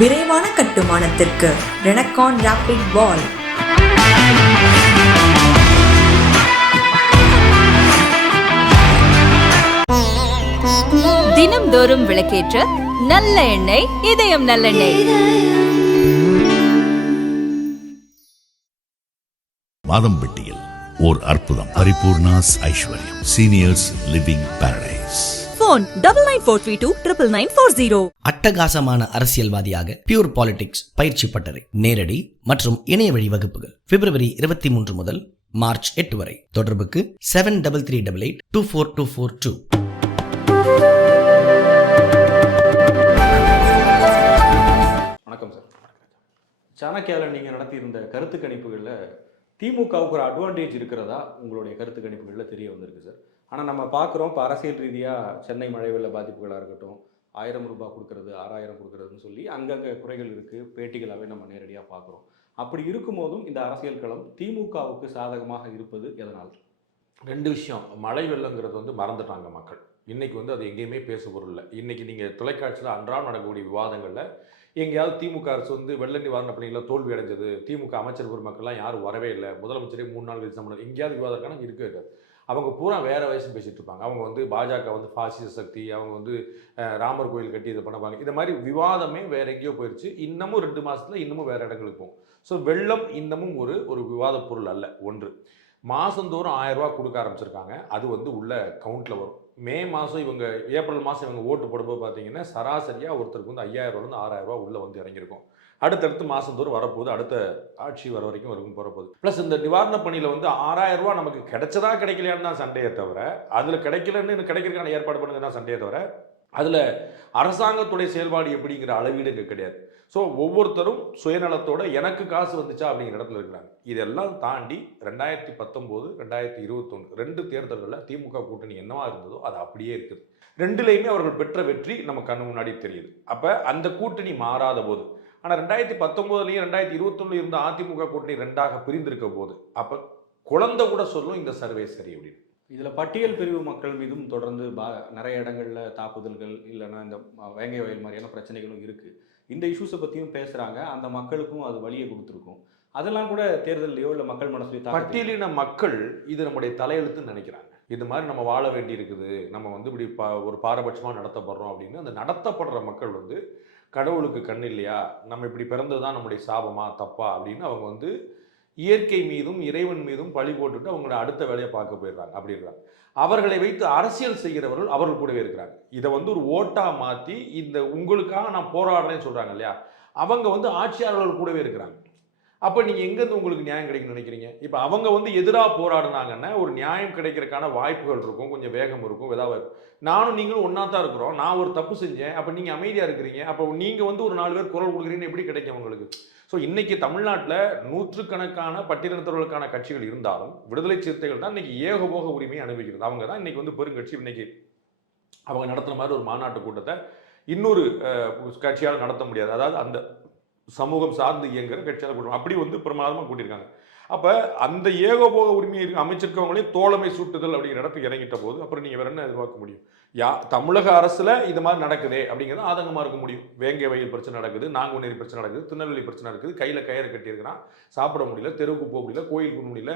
விரைவான கட்டுமானத்திற்கு ரெனகான் ரேபிட் வால் தினம்தோறும் விளக்கேற்ற நல்ல எண்ணெய் இதயம் நல்லெண்ணெய் பெட்டியில் ஓர் அற்புதம் Paripoorna's Aishwaryam seniors living paradise phone double nine four three two triple nine four zero அட்டகாசமான அரசியல்வாதியாக பியூர் பாலிடிக்ஸ் பயிற்சி பட்டறை நேரடி மற்றும் இணைய வழி வகுப்புகள் பிப்ரவரி இருபத்தி மூன்று முதல் மார்ச் எட்டு வரை தொடர்புக்கு seven double three double eight two four two four two வணக்கம் சார் சாணக்கியாவில் நீங்கள் நடத்தியிருந்த கருத்து கணிப்புகளில் திமுகவுக்கு ஒரு அட்வான்டேஜ் இருக்கிறதா உங்களுடைய கருத்து கணிப்புகளில் தெரிய வந்திருக்கு சார் ஆனால் நம்ம பார்க்குறோம் இப்போ அரசியல் ரீதியாக சென்னை மழை வெள்ள பாதிப்புகளாக இருக்கட்டும் ஆயிரம் ரூபாய் கொடுக்கறது ஆறாயிரம் கொடுக்கறதுன்னு சொல்லி அங்கங்கே குறைகள் இருக்குது பேட்டிகளாகவே நம்ம நேரடியாக பார்க்குறோம் அப்படி இருக்கும்போதும் இந்த அரசியல் களம் திமுகவுக்கு சாதகமாக இருப்பது எதனால் ரெண்டு விஷயம் மழை வெள்ளங்கிறது வந்து மறந்துட்டாங்க மக்கள் இன்றைக்கி வந்து அது எங்கேயுமே பேச பொருள் இல்லை இன்றைக்கி நீங்கள் தொலைக்காட்சியில் அன்றாடம் நடக்கக்கூடிய விவாதங்களில் எங்கேயாவது திமுக அரசு வந்து வெள்ளி வாரண பணிகளில் தோல்வி அடைஞ்சது திமுக அமைச்சர் பெருமக்கள்லாம் யாரும் வரவே இல்லை முதலமைச்சரே மூணு நாள் கழிச்சு பண்ணார் எங்கேயாவது விவாதம் இருக்கவே அவங்க பூரா வேறு வயசு பேசிகிட்டு இருப்பாங்க அவங்க வந்து பாஜக வந்து பாசிச சக்தி அவங்க வந்து ராமர் கோயில் கட்டி இதை பண்ணுவாங்க இந்த மாதிரி விவாதமே வேற எங்கேயோ போயிடுச்சு இன்னமும் ரெண்டு மாதத்தில் இன்னமும் வேறு இடங்களுக்கு போகும் ஸோ வெள்ளம் இன்னமும் ஒரு ஒரு விவாத பொருள் அல்ல ஒன்று மாதந்தோறும் ஆயிரம் ரூபா கொடுக்க ஆரம்பிச்சிருக்காங்க அது வந்து உள்ள கவுண்டில் வரும் மே மாதம் இவங்க ஏப்ரல் மாதம் இவங்க ஓட்டு போடும்போது பார்த்தீங்கன்னா சராசரியாக ஒருத்தருக்கு வந்து ஆறாயிரம் ஆறாயிரரூவா உள்ளே வந்து இறங்கியிருக்கும் அடுத்தடுத்து மாதந்தோறும் வரப்போகுது அடுத்த ஆட்சி வர வரைக்கும் வரைக்கும் போகிறப்போது ப்ளஸ் இந்த நிவாரண பணியில் வந்து ஆறாயிரரூவா நமக்கு கிடைச்சதா கிடைக்கலையான்னு தான் சண்டையை தவிர அதில் கிடைக்கலன்னு கிடைக்கிறதுக்கான ஏற்பாடு பண்ணுங்க தான் சண்டையை தவிர அதில் அரசாங்கத்துடைய செயல்பாடு எப்படிங்கிற அளவீடு இங்கே கிடையாது ஸோ ஒவ்வொருத்தரும் சுயநலத்தோட எனக்கு காசு வந்துச்சா அப்படிங்கிற இடத்துல இருக்கிறாங்க இதெல்லாம் தாண்டி ரெண்டாயிரத்தி பத்தொம்போது ரெண்டாயிரத்தி இருபத்தொன்று ரெண்டு தேர்தல்களில் திமுக கூட்டணி என்னவா இருந்ததோ அது அப்படியே இருக்குது ரெண்டுலேயுமே அவர்கள் பெற்ற வெற்றி நம்ம கண்ணு முன்னாடி தெரியுது அப்போ அந்த கூட்டணி மாறாத போது ஆனால் ரெண்டாயிரத்தி பத்தொம்போதுலேயும் ரெண்டாயிரத்தி இருபத்தொன்னு இருந்த அதிமுக கூட்டணி ரெண்டாக பிரிந்திருக்க போது அப்போ குழந்தை கூட சொல்லும் இந்த சர்வே சரி அப்படின்னு இதில் பட்டியல் பிரிவு மக்கள் மீதும் தொடர்ந்து பா நிறைய இடங்களில் தாக்குதல்கள் இல்லைன்னா இந்த வேங்கை வயல் மாதிரியான பிரச்சனைகளும் இருக்குது இந்த இஷ்யூஸை பற்றியும் பேசுகிறாங்க அந்த மக்களுக்கும் அது வழியை கொடுத்துருக்கும் அதெல்லாம் கூட தேர்தலையோ இல்லை மக்கள் மனசுலையோ பட்டியலின மக்கள் இது நம்முடைய தலையெழுத்துன்னு நினைக்கிறாங்க இது மாதிரி நம்ம வாழ வேண்டி இருக்குது நம்ம வந்து இப்படி பா ஒரு பாரபட்சமாக நடத்தப்படுறோம் அப்படின்னு அந்த நடத்தப்படுற மக்கள் வந்து கடவுளுக்கு கண் இல்லையா நம்ம இப்படி பிறந்தது தான் நம்முடைய சாபமா தப்பா அப்படின்னு அவங்க வந்து இயற்கை மீதும் இறைவன் மீதும் பழி போட்டுட்டு அவங்களோட அடுத்த வேலையை பார்க்க போயிடுறாங்க அப்படின்றாங்க அவர்களை வைத்து அரசியல் செய்கிறவர்கள் அவர்கள் கூடவே இருக்கிறாங்க இதை வந்து ஒரு ஓட்டாக மாற்றி இந்த உங்களுக்காக நான் போராடுறேன்னு சொல்கிறாங்க இல்லையா அவங்க வந்து ஆட்சியாளர்கள் கூடவே இருக்கிறாங்க அப்போ நீங்கள் எங்கேருந்து உங்களுக்கு நியாயம் கிடைக்கும்னு நினைக்கிறீங்க இப்போ அவங்க வந்து எதிராக போராடினாங்கன்னா ஒரு நியாயம் கிடைக்கிறதுக்கான வாய்ப்புகள் இருக்கும் கொஞ்சம் வேகம் இருக்கும் ஏதாவது இருக்கும் நானும் நீங்களும் ஒன்றா தான் இருக்கிறோம் நான் ஒரு தப்பு செஞ்சேன் அப்போ நீங்கள் அமைதியாக இருக்கிறீங்க அப்போ நீங்கள் வந்து ஒரு நாலு பேர் குரல் கொடுக்குறீங்க எப்படி கிடைக்கும் உங்களுக்கு ஸோ இன்றைக்கி தமிழ்நாட்டில் நூற்றுக்கணக்கான பட்டியலினத்தவர்களுக்கான கட்சிகள் இருந்தாலும் விடுதலை சிறுத்தைகள் தான் இன்றைக்கி ஏகபோக உரிமையை அனுபவிக்கிறது அவங்க தான் இன்றைக்கி வந்து பெருங்கட்சி இன்றைக்கி அவங்க நடத்துகிற மாதிரி ஒரு மாநாட்டு கூட்டத்தை இன்னொரு கட்சியால் நடத்த முடியாது அதாவது அந்த சமூகம் சார்ந்து இயங்குற கட்சியால் கூட்டம் அப்படி வந்து பிரமாதமாக கூட்டியிருக்காங்க அப்போ அந்த ஏகபோக உரிமையை அமைச்சிருக்கவங்களே தோழமை சூட்டுதல் அப்படிங்கிற இடத்துக்கு இறங்கிட்ட போது அப்புறம் நீங்கள் வேற என்ன எதிர்பார்க்க முடியும் யா தமிழக அரசில் இது மாதிரி நடக்குது அப்படிங்கிறது ஆதங்கமாக இருக்க முடியும் வேங்கை வயல் பிரச்சனை நடக்குது நாங்குநேரி பிரச்சனை நடக்குது திருநெல்வேலி பிரச்சனை நடக்குது கையில் கயிறு கட்டியிருக்கிறான் சாப்பிட முடியல தெருவுக்கு போக முடியல கோயிலுக்கு போக முடியல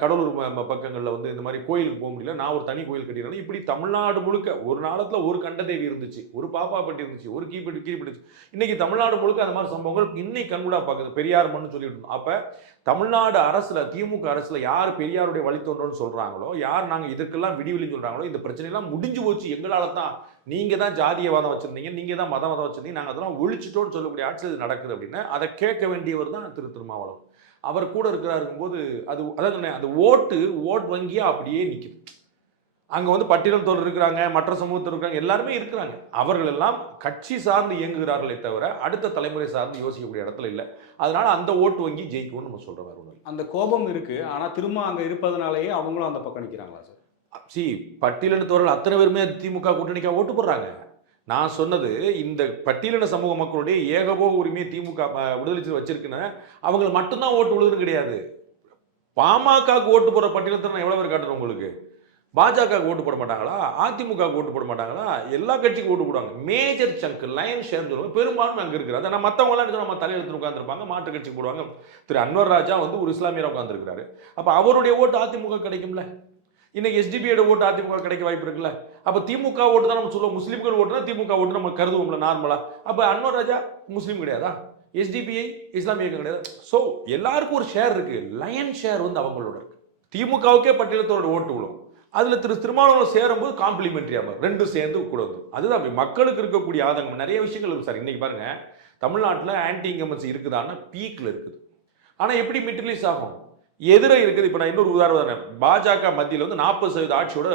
கடலூர் பக்கங்களில் வந்து இந்த மாதிரி கோயிலுக்கு போக முடியல நான் ஒரு தனி கோயில் கட்டிடுறேன் இப்படி தமிழ்நாடு முழுக்க ஒரு நாளத்தில் ஒரு கண்டதேவி இருந்துச்சு ஒரு பாப்பாப்பட்டி இருந்துச்சு ஒரு கீப்பெட்டு கீழ்பட்டுச்சு இன்னைக்கு தமிழ்நாடு முழுக்க அந்த மாதிரி சம்பவங்கள் இன்னைக்கு கண்கூடாக பார்க்குது பெரியார் மண்ணு சொல்லிட்டு அப்போ தமிழ்நாடு அரசில் திமுக அரசில் யார் பெரியாருடைய வழித்தோன்றோன்னு சொல்கிறாங்களோ யார் நாங்கள் இதுக்கெல்லாம் விடிவெளி சொல்கிறாங்களோ இந்த பிரச்சனைலாம் முடிஞ்சு போச்சு எங்களால் தான் நீங்கள் தான் ஜாதியவாதம் வச்சுருந்தீங்க நீங்கள் தான் மதம் மதம் வச்சுருந்தீங்க நாங்கள் அதெல்லாம் ஒழிச்சிட்டோன்னு சொல்லக்கூடிய ஆட்சியில் இது நடக்குது அப்படின்னா அதை கேட்க வேண்டியவர் தான் திரு திருமாவளவன் அவர் கூட இருக்கிறா போது அது அதாவது அந்த ஓட்டு ஓட் வங்கியாக அப்படியே நிற்கிது அங்கே வந்து தோல் இருக்கிறாங்க மற்ற சமூகத்தில் இருக்கிறாங்க எல்லாருமே இருக்கிறாங்க அவர்கள் எல்லாம் கட்சி சார்ந்து இயங்குகிறார்களே தவிர அடுத்த தலைமுறை சார்ந்து யோசிக்கக்கூடிய இடத்துல இல்லை அதனால அந்த ஓட்டு வங்கி ஜெயிக்கும்னு நம்ம சொல்கிற அந்த கோபம் இருக்குது ஆனால் திரும்ப அங்கே இருப்பதனாலேயே அவங்களும் அந்த பக்கம் நிற்கிறாங்களா சார் சி பட்டியலினத்தோர்கள் அத்தனை பேருமே திமுக கூட்டணிக்காக ஓட்டு போடுறாங்க நான் சொன்னது இந்த பட்டியலின சமூக மக்களுடைய ஏகபோக உரிமையை திமுக விடுதலை வச்சிருக்குன்னு அவங்களுக்கு மட்டும்தான் ஓட்டு விழுதுன்னு கிடையாது பாமகவுக்கு ஓட்டு போகிற பட்டியலத்தை நான் எவ்வளோ பேர் காட்டுறேன் உங்களுக்கு பாஜக ஓட்டு போட மாட்டாங்களா அதிமுக ஓட்டு போட மாட்டாங்களா எல்லா கட்சிக்கும் ஓட்டு போடுவாங்க மேஜர் சங்க் லயன் ஷேர் பெரும்பாலும் அங்கே இருக்கிற அதை நான் மற்றவங்களாம் நம்ம தலையெழுத்து உட்காந்துருப்பாங்க மாற்று கட்சிக்கு போடுவாங்க திரு அன்வர் ராஜா வந்து ஒரு இஸ்லாமியராக உட்காந்துருக்கிறாரு அப்போ அவருடைய ஓட்டு அதிமுக கிடைக்கும்ல இன்னைக்கு எஸ்டிபியோட ஓட்டு அதிமுக கிடைக்க வாய்ப்பு இருக்குல்ல அப்போ திமுக ஓட்டு தான் நம்ம சொல்லுவோம் முஸ்லீம்கள் ஓட்டுனா திமுக ஓட்டு நம்ம கருதுவோம்ல நார்மலாக அப்போ அன்வர் ராஜா முஸ்லீம் கிடையாதா எஸ்டிபிஐ இஸ்லாமிய இயக்கம் கிடையாது ஸோ எல்லாருக்கும் ஒரு ஷேர் இருக்குது லயன் ஷேர் வந்து அவங்களோட இருக்குது திமுகவுக்கே பட்டியலத்தோட ஓட்டு விழும் அதில் திரு திருமாவளவன் சேரும்போது காம்ப்ளிமெண்ட்ரி அவர் ரெண்டும் சேர்ந்து கூட அதுதான் மக்களுக்கு இருக்கக்கூடிய ஆதங்கம் நிறைய விஷயங்கள் இருக்குது சார் இன்றைக்கி பாருங்கள் தமிழ்நாட்டில் ஆன்டி இன்கம்பன்சி இருக்குதான்னா பீக்கில் இருக்குது ஆனால் எப்படி மெட்டீரியலைஸ் ஆகும் எதிராக இருக்குது இப்போ நான் இன்னொரு உதாரணம் பாஜக மத்தியில் வந்து நாற்பது சதவீத ஆட்சியோட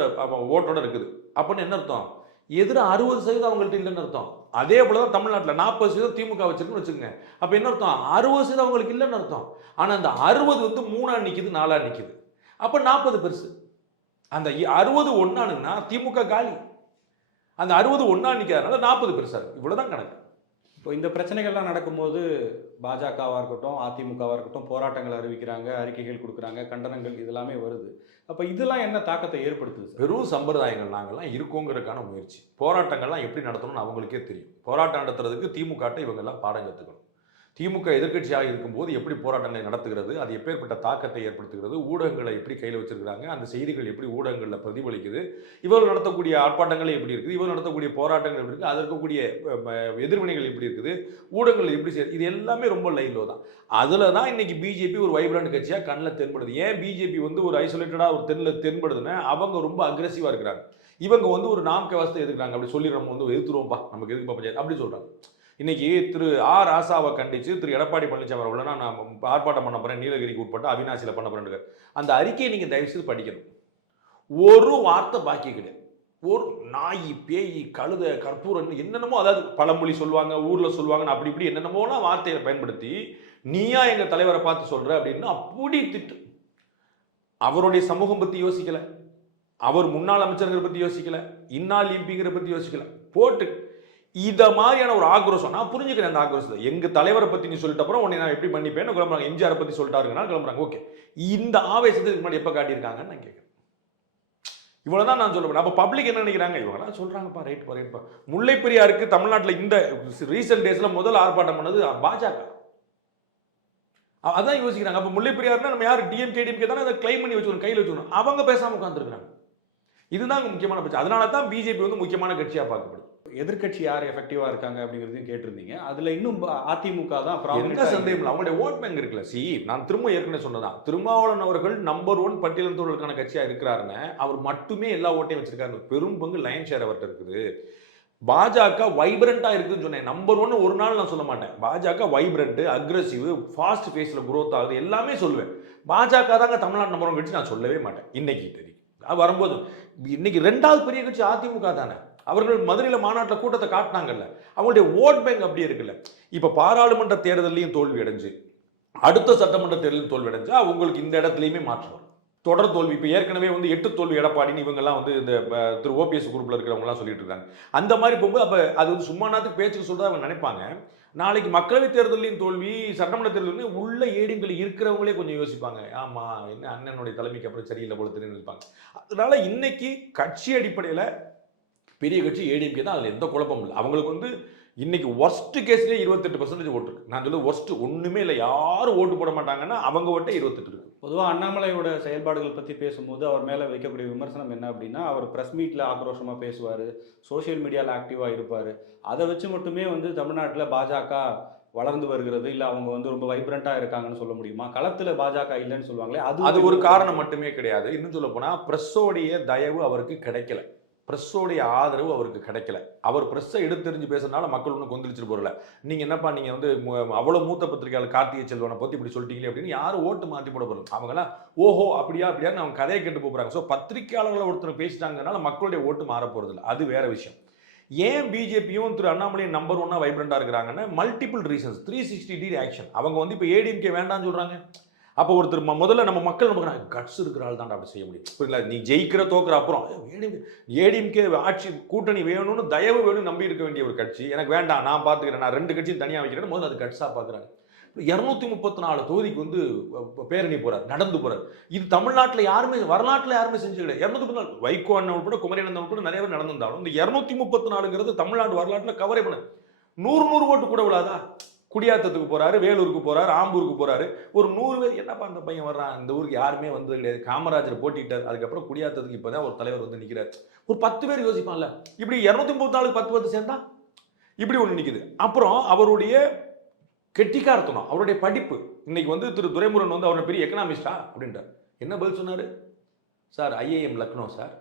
ஓட்டோட இருக்குது அப்படின்னு என்ன அர்த்தம் எதிர அறுபது சதவீதம் அவங்கள்ட்ட இல்லைன்னு அர்த்தம் அதே போல தான் தமிழ்நாட்டில் நாற்பது சதவீதம் திமுக வச்சிருக்குன்னு வச்சுக்கோங்க அப்போ என்ன அர்த்தம் அறுபது சதவீதம் அவங்களுக்கு இல்லைன்னு அர்த்தம் ஆனால் அந்த அறுபது வந்து மூணாக நிற்கிது நாலாக நிற்கிது அப்போ நாற்பது பெருசு அந்த அறுபது ஒன்னானுன்னா திமுக காலி அந்த அறுபது ஒன்றா நிற்கிறதுனால நாற்பது பெருசாக இருக்குது இவ்வளோ தான் கணக்கு இப்போ இந்த பிரச்சனைகள்லாம் நடக்கும்போது பாஜகவாக இருக்கட்டும் அதிமுகவாக இருக்கட்டும் போராட்டங்கள் அறிவிக்கிறாங்க அறிக்கைகள் கொடுக்குறாங்க கண்டனங்கள் இதெல்லாமே வருது அப்போ இதெல்லாம் என்ன தாக்கத்தை ஏற்படுத்துது பெரும் சம்பிரதாயங்கள் நாங்கள்லாம் இருக்கோங்கிறதுக்கான முயற்சி போராட்டங்கள்லாம் எப்படி நடத்தணும்னு அவங்களுக்கே தெரியும் போராட்டம் நடத்துறதுக்கு திமுகட்டை இவங்கெல்லாம் பாடம் கற்றுக்கணும் திமுக எதிர்கட்சியாக இருக்கும்போது எப்படி போராட்டங்களை நடத்துகிறது அது எப்பேற்பட்ட தாக்கத்தை ஏற்படுத்துகிறது ஊடகங்களை எப்படி கையில் வச்சிருக்கிறாங்க அந்த செய்திகள் எப்படி ஊடகங்களில் பிரதிபலிக்குது இவர்கள் நடத்தக்கூடிய ஆர்ப்பாட்டங்கள் எப்படி இருக்குது இவர் நடத்தக்கூடிய போராட்டங்கள் எப்படி இருக்குது அது இருக்கக்கூடிய எதிர்வினைகள் எப்படி இருக்குது ஊடகங்கள் எப்படி செய்யுது இது எல்லாமே ரொம்ப லைனில் தான் அதில் தான் இன்னைக்கு பிஜேபி ஒரு வைப்ரண்ட் கட்சியாக கண்ணில் தென்படுது ஏன் பிஜேபி வந்து ஒரு ஐசோலேட்டடாக ஒரு தென்னில் தென்படுதுன்னா அவங்க ரொம்ப அக்ரெசிவாக இருக்கிறாங்க இவங்க வந்து ஒரு நாம் கவசத்தை எதுக்குறாங்க அப்படி சொல்லி நம்ம வந்து எதிர்த்துருவோம்ப்பா நமக்கு எதுக்குப்பா பஞ்சாயத்து அப்படி சொல்கிறாங்க இன்னைக்கு திரு ஆர் ராசாவை கண்டித்து திரு எடப்பாடி பழனிசாமி அவர்களை நான் ஆர்ப்பாட்டம் பண்ண போகிறேன் நீலகிரிக்கு உட்பட்டு அவினாசியில் பண்ண போகிறேன்னு அந்த அறிக்கையை நீங்கள் தயவுசெய்து படிக்கணும் ஒரு வார்த்தை பாக்கி கிடையாது ஒரு நாய் பேய் கழுத கற்பூரன் என்னென்னமோ அதாவது பழமொழி சொல்லுவாங்க ஊரில் சொல்லுவாங்க அப்படி இப்படி என்னென்னமோலாம் வார்த்தையை பயன்படுத்தி நீயா எங்கள் தலைவரை பார்த்து சொல்கிற அப்படின்னு அப்படி திட்டு அவருடைய சமூகம் பற்றி யோசிக்கலை அவர் முன்னாள் அமைச்சர்கள் பற்றி யோசிக்கலை இன்னால் எம்பிங்கிற பற்றி யோசிக்கலை போட்டு இதை மாதிரியான ஒரு ஆக்ரோஷம் நான் புரிஞ்சுக்கிறேன் அந்த ஆக்ரோஷத்தை எங்கள் தலைவரை பத்தி நீ சொல்லிட்ட அப்புறம் உன்னை நான் எப்படி பண்ணிப்பேன்னு கிளம்புறாங்க எம்ஜிஆரை பற்றி சொல்லிட்டாருங்கன்னா கிளம்புறாங்க ஓகே இந்த ஆவேசத்தை முன்னாடி எப்போ காட்டியிருக்காங்கன்னு நான் கேட்குறேன் இவ்வளோ தான் நான் சொல்ல அப்போ பப்ளிக் என்ன நினைக்கிறாங்க இவங்களாம் ரைட் ரைட்ப்பா முல்லை பெரியாருக்கு தமிழ்நாட்டில் இந்த ரீசெண்ட் டேஸில் முதல் ஆர்ப்பாட்டம் பண்ணது பாஜக அதான் யோசிக்கிறாங்க அப்போ முல்லைப்பெரியார்னா நம்ம யார் டிஎம்கே டிஎம்கே தானே அதை கிளைம் பண்ணி வச்சுக்கணும் கையில் வச்சுக்கணும் அவங்க பேசாமல் உட்காந்துருக்குறாங்க இதுதான் முக்கியமான பிரச்சனை அதனால தான் பிஜேபி வந்து முக்கியமான கட்சியாக பார்க்கப்படுது எதிர்கட்சி யார் எஃபெக்டிவா இருக்காங்க அப்படிங்கிறதையும் கேட்டிருந்தீங்க அதுல இன்னும் அதிமுக தான் எந்த சந்தேகம் அவங்களுடைய ஓட் பேங்க் இருக்குல்ல சி நான் திரும்ப ஏற்கனவே சொன்னதான் திருமாவளவன் அவர்கள் நம்பர் ஒன் பட்டியலத்தோர்களுக்கான கட்சியா இருக்கிறாருன்னு அவர் மட்டுமே எல்லா ஓட்டையும் வச்சிருக்காரு பெரும் பங்கு லயன் ஷேர் அவர்கிட்ட இருக்குது பாஜக வைப்ரண்டா இருக்குன்னு சொன்னேன் நம்பர் ஒன்னு ஒரு நாள் நான் சொல்ல மாட்டேன் பாஜக வைப்ரண்ட் அக்ரஸிவ் ஃபாஸ்ட் ஃபேஸ்ல குரோத் ஆகுது எல்லாமே சொல்லுவேன் பாஜக தாங்க தமிழ்நாடு நம்பர் ஒன் கட்சி நான் சொல்லவே மாட்டேன் இன்னைக்கு தெரியும் வரும்போது இன்னைக்கு ரெண்டாவது பெரிய கட்சி அதிமுக தானே அவர்கள் மதுரையில் மாநாட்டில் கூட்டத்தை காட்டினாங்கல்ல அவங்களுடைய ஓட் பேங்க் அப்படி இருக்குல்ல இப்போ பாராளுமன்ற தேர்தலையும் தோல்வி அடைஞ்சு அடுத்த சட்டமன்ற தேர்தலையும் தோல்வி அடைஞ்சா அவங்களுக்கு இந்த இடத்துலையுமே மாற்றம் தொடர் தோல்வி இப்போ ஏற்கனவே வந்து எட்டு தோல்வி எடப்பாடின்னு இவங்கெல்லாம் வந்து இந்த திரு ஓபிஎஸ் குரூப்பில் இருக்கிறவங்கலாம் சொல்லிட்டு இருக்காங்க அந்த மாதிரி போகும்போது அப்போ அது வந்து சும்மா நாத்துக்கு பேச்சுக்கு சொல்கிறத அவங்க நினைப்பாங்க நாளைக்கு மக்களவைத் தேர்தலையும் தோல்வி சட்டமன்ற தேர்தலையும் உள்ள ஏடிங்களில் இருக்கிறவங்களே கொஞ்சம் யோசிப்பாங்க ஆமாம் என்ன அண்ணனுடைய தலைமைக்கு அப்புறம் சரியில்லை போல தெரியும் நினைப்பாங்க அதனால இன்னைக்கு கட்சி அடிப்படையில் பெரிய கட்சி ஏடிஎம்கே தான் அதில் எந்த குழப்பமும் இல்லை அவங்களுக்கு வந்து இன்னைக்கு ஒர்ஸ்ட் கேஸ்லேயே இருபத்தெட்டு பர்சன்டேஜ் ஓட்டு இருக்கு நான் சொல்லுவது ஒர்ஸ்ட் ஒன்றுமே இல்லை யாரும் ஓட்டு போட மாட்டாங்கன்னா அவங்க ஓட்டே இருபத்தெட்டு இருக்கு பொதுவாக அண்ணாமலையோட செயல்பாடுகள் பற்றி பேசும்போது அவர் மேலே வைக்கக்கூடிய விமர்சனம் என்ன அப்படின்னா அவர் ப்ரெஸ் மீட்டில் ஆக்ரோஷமாக பேசுவார் சோஷியல் மீடியாவில் ஆக்டிவாக இருப்பார் அதை வச்சு மட்டுமே வந்து தமிழ்நாட்டில் பாஜக வளர்ந்து வருகிறது இல்லை அவங்க வந்து ரொம்ப வைப்ரண்ட்டாக இருக்காங்கன்னு சொல்ல முடியுமா களத்தில் பாஜக இல்லைன்னு சொல்லுவாங்களே அது அது ஒரு காரணம் மட்டுமே கிடையாது இன்னும் சொல்ல போனால் ப்ரெஸ்ஸோடைய தயவு அவருக்கு கிடைக்கல ப்ரெஸ்ஸோடைய ஆதரவு அவருக்கு கிடைக்கல அவர் ப்ரெஸ்ஸை எடுத்தெறிஞ்சு பேசுறதுனால மக்கள் ஒன்றும் கொந்தளிச்சுட்டு போகல நீங்கள் என்னப்பா நீங்கள் வந்து அவ்வளோ மூத்த பத்திரிகையாளர் கார்த்திகை செல்வனை பற்றி இப்படி சொல்லிட்டீங்களே அப்படின்னு யாரும் ஓட்டு மாற்றி போட போகிறோம் அவங்களாம் ஓஹோ அப்படியா அப்படியான்னு அவங்க கதையை கேட்டு போகிறாங்க ஸோ பத்திரிகையாளர்களை ஒருத்தர் பேசிட்டாங்கனால மக்களுடைய ஓட்டு மாற இல்லை அது வேற விஷயம் ஏன் பிஜேபியும் திரு அண்ணாமலையும் நம்பர் ஒன்னாக வைப்ரண்டாக இருக்கிறாங்கன்னா multiple reasons three sixty degree action அவங்க வந்து இப்போ ஏடிஎம்கே வேண்டாம்னு சொல்கிறாங்க அப்போ ஒருத்தர் முதல்ல நம்ம மக்கள் நமக்கு நான் கட்ஸ் இருக்கிறாள் தான் அப்படி செய்ய முடியும் புரியுங்களா நீ ஜெயிக்கிற தோக்குற அப்புறம் ஏடிஎம்கே ஆட்சி கூட்டணி வேணும்னு தயவு வேணும் நம்பி இருக்க வேண்டிய ஒரு கட்சி எனக்கு வேண்டாம் நான் பார்த்துக்கிறேன் நான் ரெண்டு கட்சியும் தனியாக வைக்கிறேன் முதல்ல அது கட்ஸாக பார்க்குறாங்க இரநூத்தி முப்பத்தி நாலு தொகுதிக்கு வந்து பேரணி போறார் நடந்து போறார் இது தமிழ்நாட்டில் யாருமே வரலாற்றில் யாருமே செஞ்சு கிடையாது இரநூத்தி முப்பத்தி நாலு வைகோ அண்ணன் உட்பட குமரி அண்ணன் உட்பட நிறைய பேர் நடந்திருந்தாலும் இந்த இரநூத்தி முப்பத்தி நாலுங்கிறது தமிழ்நாடு வரலாற்றில் கவரே பண்ண நூறு நூறு ஓட்டு கூட விழாதா குடியாத்தத்துக்கு போகிறாரு வேலூருக்கு போகிறாரு ஆம்பூருக்கு போறாரு ஒரு நூறு பேர் என்னப்பா அந்த பையன் வர்றான் இந்த ஊருக்கு யாருமே வந்தது கிடையாது காமராஜர் போட்டிட்டார் அதுக்கப்புறம் குடியாத்தத்துக்கு இப்போ தான் ஒரு தலைவர் வந்து நிற்கிறார் ஒரு பத்து பேர் யோசிப்பான்ல இப்படி இரநூத்தி முப்பத்தி நாலு பத்து பத்து சேர்ந்தா இப்படி ஒன்று நிக்குது அப்புறம் அவருடைய கெட்டிக்காரத்தனம் அவருடைய படிப்பு இன்னைக்கு வந்து திரு துரைமுருகன் வந்து அவரை பெரிய எக்கனாமிஸ்டா அப்படின்றார் என்ன பதில் சொன்னார் sir I am Lucknow sir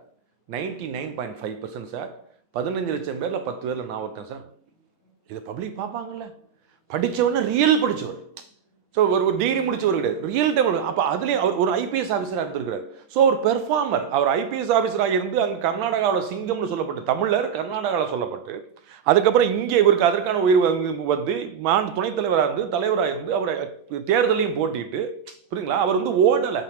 ninety nine point five percent sir பதினஞ்சு லட்சம் பேரில் பத்து பேரில் நான் ஒருத்தன் சார் இதை பப்ளிக் பார்ப்பாங்கல்ல படித்தவொடனே ரியல் படித்தவர் ஸோ ஒரு ஒரு டிகிரி முடிச்சவர் கிடையாது ரியல் டைம் அப்போ அதுலேயும் அவர் ஒரு ஐபிஎஸ் ஆஃபீஸராக இருந்திருக்கிறார் ஸோ ஒரு பெர்ஃபார்மர் அவர் ஐபிஎஸ் ஆஃபீஸராக இருந்து அங்கே கர்நாடகாவோட சிங்கம்னு சொல்லப்பட்டு தமிழர் கர்நாடகாவில் சொல்லப்பட்டு அதுக்கப்புறம் இங்கே இவருக்கு அதற்கான உயர்வு வந்து மான் துணைத் தலைவராக இருந்து தலைவராக இருந்து அவரை தேர்தலையும் போட்டிட்டு புரியுங்களா அவர் வந்து ஓடலை